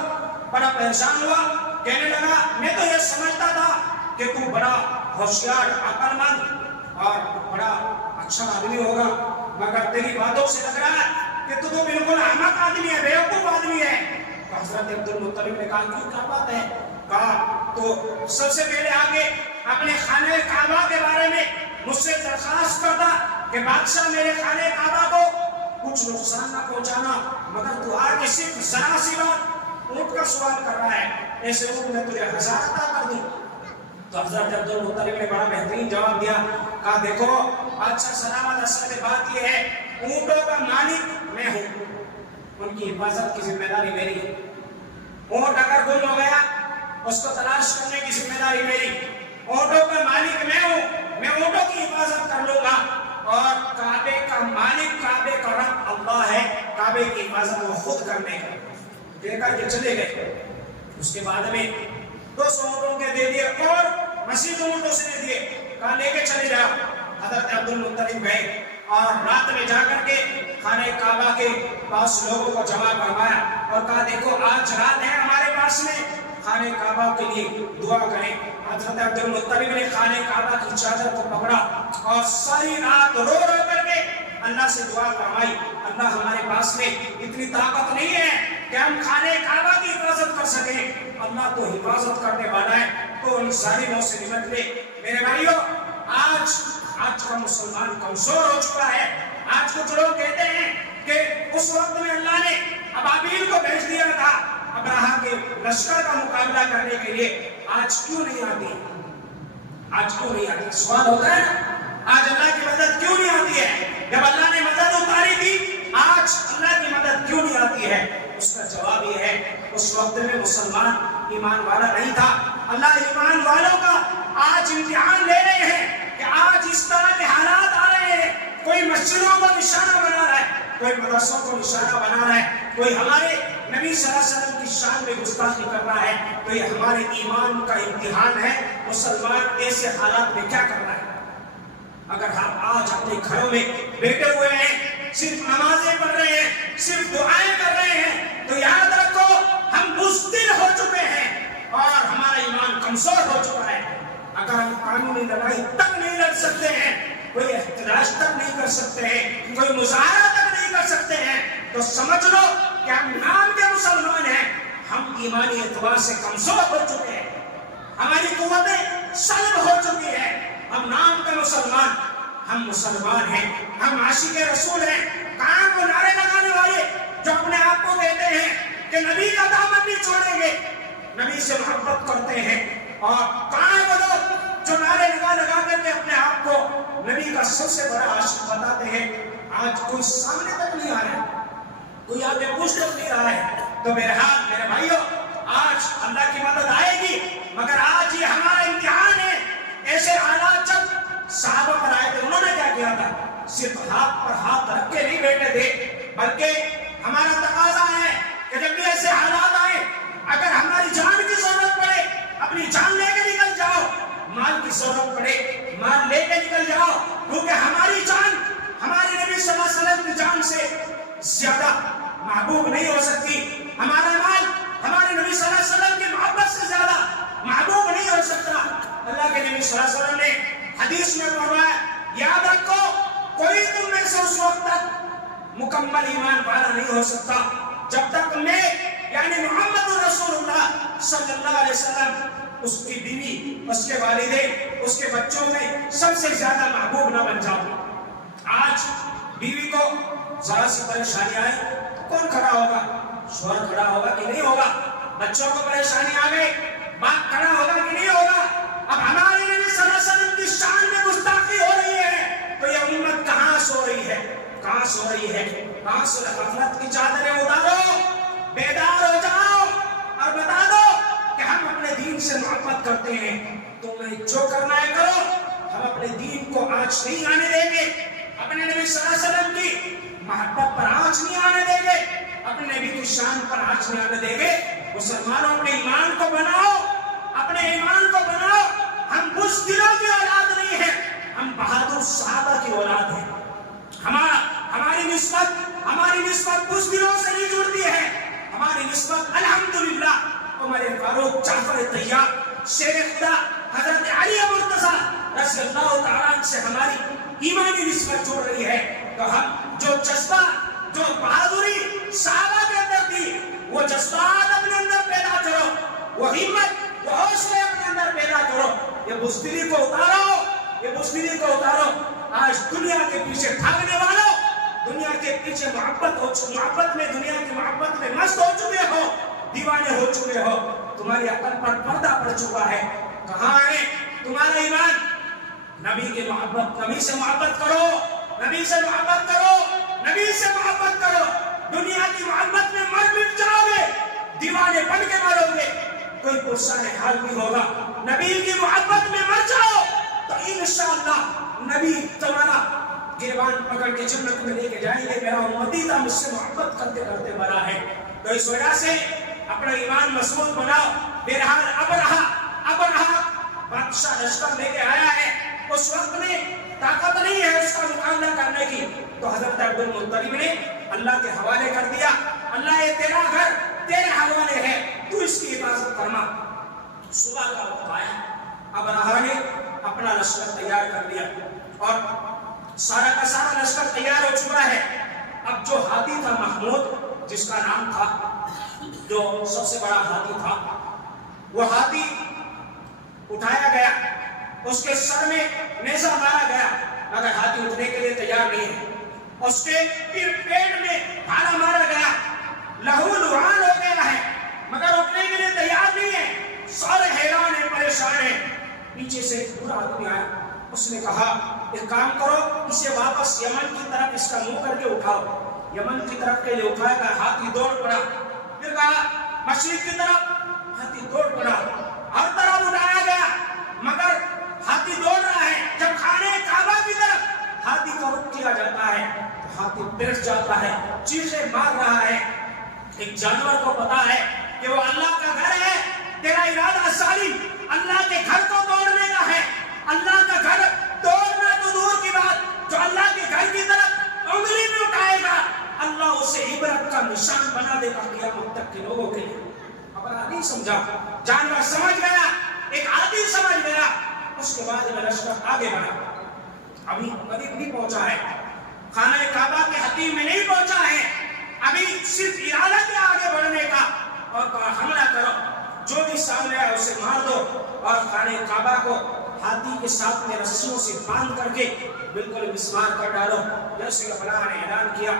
بڑا پریشان ہوا، کہنے لگا میں تو یہ سمجھتا تھا کہ تو بڑا ہوشیار، عقل مند اور بڑا اچھا آدمی ہوگا، مگر تیری باتوں سے لگ رہا ہے کہ تو بالکل احمق آدمی ہے، بیوقوف آدمی ہے۔ تو حضرت عبد المطلب نے کہا کیوں، کیا بات ہے؟ کہا تو سب سے پہلے آگے اپنے خانہ کعبہ کے بارے میں مجھ سے درخواست کرتا کہ بادشاہ میرے خانہ کعبہ کو کچھ نقصان نہ پہنچانا، مگر تو آ کے صرف ذرا سی بات اونٹ کا سوال کر رہا ہے، ایسے اونٹ میں تجھے 1000 عطا کر دوں۔ تو حضرت عبد المطلب نے بڑا بہترین جواب دیا، کہا دیکھو بادشاہ سلامت، اصل بات یہ ہے اونٹوں کا مالک میں ہوں، ان کی حفاظت کی ذمہ داری میری ہے، اونٹ اگر گم ہو گیا اس کو تلاش کرنے کی ذمہ داری میری، اونٹوں کا مالک میں ہوں، میں اونٹوں کی حفاظت کر لوں گا، اور کعبے کا مالک، کعبے کا رب اللہ ہے، کعبے کی حفاظت وہ خود کرنے کا۔ دے کر کے چلے گئے۔ اس کے بعد میں 200 اونٹوں کے دے دیے اور مزید اونٹ اس نے دیے، کہا لے کے چلے جاؤ. حضرت عبد المطلب گئے اور رات میں جا کر کے خانہ کعبہ کے پاس لوگوں کو جمع کروایا اور کہا دیکھو آج رات ہے ہمارے پاس میں, خانہ کعبہ کے لیے دعا کریں. حضرت عبد المطلب نے خانہ کعبہ کی چادر کو پکڑا اور ساری رات رو رو کر کے اللہ سے دعا کروائی. اللہ ہمارے پاس میں اتنی طاقت نہیں ہے کہ ہم خانہ کعبہ کی حفاظت کر سکیں, اللہ تو حفاظت کرنے والا ہے, تو ان ظالموں سے نمٹ لے. میرے بھائیوں, آج کا مسلمان کمزور ہو چکا ہے. آج کچھ لوگ کہتے ہیں کہ اس وقت میں اللہ نے ابابیل کو بھیج دیا تھا ابراہا کے لشکر کا مقابلہ کرنے کے لیے, آج کیوں نہیں آتی؟ آج کیوں نہیں آتی؟ سوال ہوتا ہے آج اللہ کی مدد کیوں نہیں آتی ہے؟ جب اللہ نے مدد اتاری تھی آج اللہ کی مدد کیوں نہیں آتی ہے؟ اس کا جواب یہ ہے, اس وقت میں مسلمان ایمان والا نہیں تھا. اللہ ایمان والوں کا آج امتحان لے رہے ہیں کہ آج اس طرح کے حالات آ رہے ہیں. کوئی مسجدوں کو نشانہ بنا رہا ہے, کوئی مدرسوں کو نشانہ بنا رہا ہے, کوئی ہمارے نبی صلی اللہ علیہ وسلم کی شان میں گستاخی کر رہا ہے. تو یہ ہمارے ایمان کا امتحان ہے. مسلمان ایسے حالات میں کیا کر رہا ہے؟ اگر ہم آج اپنے گھروں میں بیٹھے ہوئے ہیں, صرف نمازیں پڑھ رہے ہیں, صرف دعائیں کر رہے ہیں, تو یاد رکھو ہم بزدل ہو چکے ہیں اور ہمارا ایمان کمزور ہو چکا ہے. اگر ہم قانونی لڑائی تک نہیں لڑ سکتے ہیں, کوئی احتجاج تک نہیں کر سکتے ہیں, کوئی مظاہرہ تک نہیں کر سکتے ہیں, تو سمجھ لو کہ ہم نام کے مسلمان ہیں, ہم ایمانی اعتبار سے کمزور ہو چکے ہیں, ہماری قوتیں سلب ہو چکی ہیں. ہم نام کے مسلمان, ہم مسلمان ہیں, ہم عاشق رسول ہیں. کہاں وہ نعرے لگانے والے جو اپنے آپ کو کہتے ہیں کہ نبی کا دامن نہیں چھوڑیں گے, نبی سے محبت کرتے ہیں, اور کہاں وہ لوگ جو نعرے لگا کر کے اپنے آپ کو نبی کا سب سے بڑا عاشق بتاتے ہیں؟ آج کوئی سامنے تک نہیں آ رہا ہے, کوئی آگے پوچھ تک نہیں رہا ہے. تو میرے بھائیوں, آج اللہ کی مدد آئے گی, مگر آج یہ ہمارا امتحان ہے. ایسے حالات جب صحابہ پر آئے تھے, انہوں نے کیا کیا تھا؟ صرف ہاتھ پر ہاتھ رکھ کے نہیں بیٹھے تھے, بلکہ ہمارا تقاضا ہے کہ جب بھی ایسے حالات آئے, اگر ہماری جان کی ضرورت پڑے اپنی جان لے کے نکل جاؤ, مال کی ضرورت پڑے مال لے کے نکل جاؤ, کیونکہ ہماری جان ہمارے نبی صلی اللہ علیہ وسلم کی جان سے زیادہ محبوب نہیں ہو سکتی. ہمارا مال ہمارے نبی صلی اللہ علیہ وسلم کی محبت سے زیادہ محبوب نہیں ہو سکتا. اللہ کے نبی صلی اللہ علیہ وسلم نے حدیث میں فرمایا, یاد رکھو کوئی تم میں سے اس وقت تک مکمل ایمان والا نہیں ہو سکتا جب تک میں یعنی محمد رسول اللہ صلی اللہ علیہ وسلم اس کی بیوی, اس کے والدین, اس کے بچوں میں سب سے زیادہ محبوب نہ بن جاؤں. آج بیوی کو ذرا سی پریشانی آئے تو کون کھڑا ہوگا؟ شوہر کھڑا ہوگا کہ نہیں ہوگا؟ بچوں کو پریشانی آ گئی, باپ کھڑا ہوگا کہ نہیں ہوگا؟ اب ہمارے نبی صلی اللہ علیہ وسلم کی شان میں گستاخی ہو رہی ہے, تو یہ امت کہاں سو رہی ہے؟ کہاں سو رہی ہے؟ کہاں سو؟ غفلت کی چادریں اتارو, بیدار ہو جاؤ اور بتا دو کہ ہم اپنے دین سے محبت کرتے ہیں. تمہیں جو کرنا ہے کرو, ہم اپنے دین کو آنچ نہیں آنے دیں گے, اپنے نبی صلی اللہ علیہ وسلم کی محبت پر آنچ نہیں آنے دیں گے, اپنے نبی کی شان پر آنچ نہیں آنے دیں گے. مسلمانوں اپنے ایمان کو بناؤ, اپنے ایمان کو بناؤ. ہم بزدلوں کی اولاد نہیں ہیں, ہم بہادر صحابہ کی اولاد ہیں. ہماری نسبت بزدلوں سے نہیں جڑتی ہے. ہماری نسبت الحمدللہ عمر فاروق, جعفر طیار, شیر خدا حضرت علی مرتضیٰ رضی اللہ تعالیٰ عنہ سے ہماری ایمانی نسبت جوڑ رہی ہے. تو ہم جو جذبہ, جو بہادری صحابہ کے اندر تھی, وہ جذبات اپنے اندر پیدا کرو, وہ ہمت, وہ حوصلے اپنے اندر پیدا کرو. یہ بزدلی کو اتارو, یہ بزدلی کو اتارو. آج دنیا کے پیچھے بھاگنے والوں, دنیا کے پیچھے محبت میں, دنیا کی محبت میں مست ہو چکے ہو, دیوانے ہو چکے ہو, تمہاری عقل پر پردہ پڑ چکا ہے. کہاں ہے تمہارا ایمان؟ نبی کی محبت, نبی سے محبت کرو, نبی سے محبت کرو, نبی سے محبت کرو. دنیا کی محبت میں مر مٹ جاؤ گے, دیوانے بن کے مرو گے, کوئی پرسان حال نہیں ہوگا. نبی کی محبت میں مر جاؤ تو انشاءاللہ نبی تمہارا گریبان پکڑ کے جنت میں لے کے جائیں گے. میرا امتی تھا, مجھ سے محبت کرتے کرتے مرا ہے. تو اس وجہ سے اپنا ایمان مضبوط بناؤ. بہرحال اب رہا بادشاہ لشکر لے کے آیا ہے, اس وقت میں طاقت نہیں ہے اس کا مقابلہ کرنے کی، تو حضرت عبد المطلب نے اللہ کے حوالے کر دیا، اللہ یہ تیرا گھر تیرے حوالے ہے، تو اس کی حفاظت فرما۔ صبح کا وقت آیا، ابرہہ نے اپنا لشکر تیار کر لیا اور سارا کا سارا لشکر تیار ہو چکا ہے۔ اب جو ہاتھی تھا محمود جس کا نام تھا، جو سب سے بڑا ہاتھی تھا، وہ ہاتھی اٹھایا گیا، اس کے سر میں نیزہ مارا گیا مگر ہاتھی اٹھنے کے لیے تیار نہیں ہے، اس کے پھر پیٹ میں بھالا مارا گیا، لہو لہان ہو گیا ہے مگر اٹھنے کے لیے تیار نہیں ہے، سارے حیران ہیں پریشان ہیں۔ پیچھے سے ایک بڑا آدمی آیا، اس نے کہا ایک کام کرو، اسے واپس یمن کی طرف اس کا منہ کر کے اٹھاؤ۔ یمن کی طرف کے لیے اٹھایا گیا، ہاتھی دوڑ پڑا، پھر کہا مشرق کی طرف، ہاتھی دوڑ پڑا، ہر طرف اٹھایا گیا مگر ہاتھی دوڑ رہا ہے۔ جب خانے کعبہ کی طرف ہاتھی کو رک کیا جاتا ہے تو ہاتھی بیٹھ جاتا ہے، چیخیں مار رہا ہے۔ ایک جانور کو پتا ہے کہ وہ اللہ کا گھر ہے، تیرا ارادہ ظالم اللہ کے گھر کو توڑنے کا ہے، اللہ کا گھر توڑنا تو دور کی بات، جو اللہ کے گھر کی طرف انگلی بھی اٹھائے گا اللہ اسے عبرت کا نشان بنا دے گا قیامت تک کے لوگوں کے لیے۔ اب نہیں سمجھا، جانور سمجھ گیا، ایک عادی سمجھ گیا۔ اس کے بعد میں لشکر آگے بڑھا، ابھی قریب نہیں پہنچا ہے، خانہ کعبہ کے حتیم میں نہیں پہنچا ہے، ابھی صرف ارادہ کیا آگے بڑھنے کا، اور کہا حملہ کرو، جو بھی سامنے آئے اسے مار دو، اور خانہ کعبہ کو ہاتھی کے ساتھ میں رسیوں سے باندھ کر کے بالکل مسمار کر ڈالو۔ جیسے فلاں نے اعلان کیا،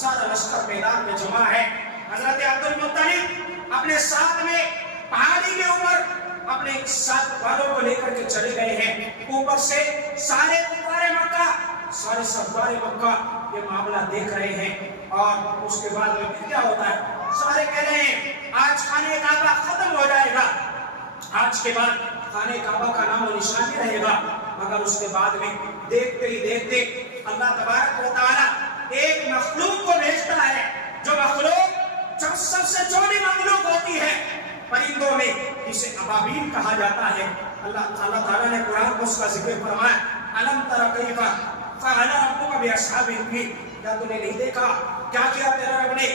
سارا لشکر میدان میں جمع ہے۔ حضرت عبد المطلب اپنے ساتھ میں پہاڑی کے اوپر اپنے ساتھ والوں کو لے کر کے چلے گئے ہیں، اوپر سے سارے کفار مکہ، سارے سردار مکہ یہ معاملہ دیکھ رہے ہیں، اور اس کے بعد میں پھر کیا ہوتا ہے، سارے کہہ رہے ہیں آج خانہ کعبہ ختم ہو جائے گا، آج کے بعد خانہ کعبہ کا نام و نشان ہی رہے گا۔ مگر اس کے بعد میں دیکھتے ہی دیکھتے اللہ تبارک و تعالی ایک مخلوق کو بھیجتا ہے، جو مخلوق سب سے چھوٹی مخلوق ہوتی ہے پرندوں میں، جسے ابابیل کہا جاتا ہے۔ اللہ تعالیٰ نے قرآن کو اس کا ذکر فرمایا، الم تر کیف فعل ربک باصحاب الفیل، کیا تو نے نہیں دیکھا کیا کیا تیرا رب نے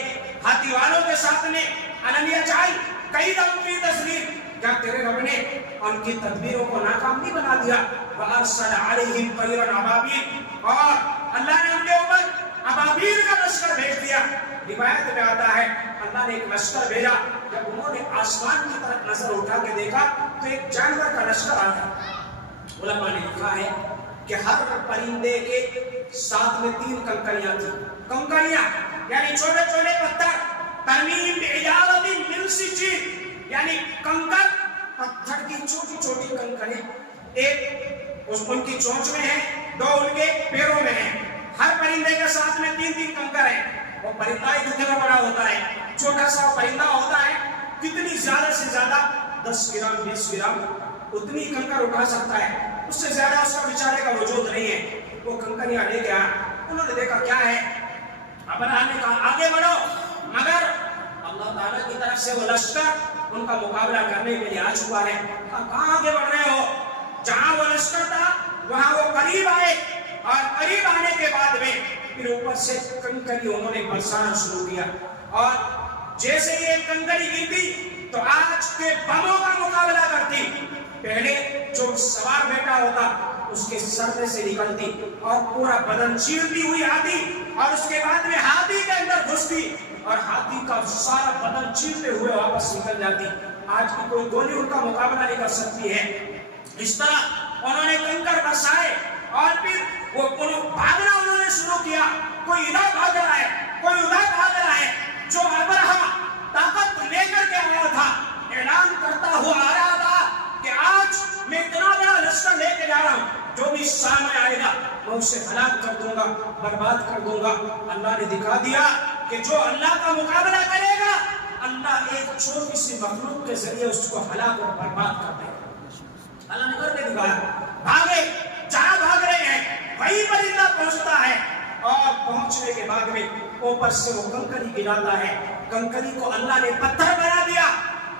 ہاتھی والوں کے ساتھ میں، الم یجعل کیدہم فی تضلیل، کیا تیرے رب نے ان کی تدبیروں کو ناکام نہیں بنا دیا، وارسل علیہم طیرا ابابیل، اور اللہ نے ان کے اوپر ابابیل کا لشکر بھیج دیا۔ روایت میں آتا ہے اللہ نے ایک لشکر بھیجا، جب انہوں نے آسمان کی طرف نظر اٹھا کے دیکھا تو ایک جانور کا لشکر آیا۔ علماء نے لکھا ہے کہ ہر پرندے کے ساتھ میں 3 کنکریاں تھیں، کنکریاں یعنی چھوٹے چھوٹے پتھر، ترمیم بحجارۃ من سجیل، یعنی کنکر پتھر کی چھوٹی چھوٹی کنکریں، ایک ان کی چونچ میں ہے، 2 ان کے پیروں میں ہے، ہر پرندے کے ساتھ میں 3 کنکر ہیں۔ وہ پرندہ کتنا بڑا ہوتا ہے، چھوٹا سا پرندہ ہوتا ہے، کتنی زیادہ سے زیادہ 10 گرام 20 گرام اتنی کنکر اٹھا سکتا ہے، اس سے زیادہ اس کا بیچارے کا وجود نہیں ہے۔ وہ کنکریاں لے گیا، انہوں نے دیکھا کیا ہے، ابرہہ نے کہا آگے بڑھو، مگر اللہ تعالیٰ کی طرف سے وہ لشکر ان کا مقابلہ کرنے کے لیے آ چکا ہے۔ کہاں آگے بڑھ رہے ہو؟ جہاں وہ لشکر تھا وہاں وہ قریب آئے، اور قریب آنے کے بعد میں پھر اوپر سے کنکری انہوں نے برسانا شروع کیا، اور جیسے یہ کنکری گرتی تو آج کے بموں کا مقابلہ کرتی، پہلے جو سوار بیٹا ہوتا اس کے سر میں سے نکلتی اور پورا بدن چیرتی ہوئی آتی، اور اس کے بعد میں ہاتھی کے اندر گھستی اور ہاتھی کا سارا بدن چیرتے ہوئے واپس نکل جاتی۔ آج کی کوئی گولی ان کا مقابلہ نہیں کر سکتی ہے۔ اس طرح انہوں نے کنکر برسائے، اور پھر وہ بھاگنا انہوں نے شروع کیا، کوئی ادھر بھاگ رہا ہے، کوئی ادھر بھاگ رہا ہے۔ جو ابرہہ طاقت لے کر کے آیا تھا، اعلان کرتا ہوا آ رہا تھا کہ آج میں اتنا بڑا لشکر لے کے جا رہا ہوں، جو بھی سامنے آئے گا میں اسے ہلاک کر دوں گا، برباد کر دوں گا۔ اللہ نے دکھا دیا کہ جو اللہ کا مقابلہ کرے گا اللہ ایک چھوٹی سی مخلوق کے ذریعے اس کو ہلاک اور برباد کر دے گا۔ اللہ نے کر کے دکھایا، بھاگے، جہاں بھاگ رہے ہیں وہی پرندہ پہنچتا ہے، اور پہنچنے کے بعد میں اوپر سے وہ کنکری گراتا ہے، کنکری کو اللہ نے پتھر بنا دیا،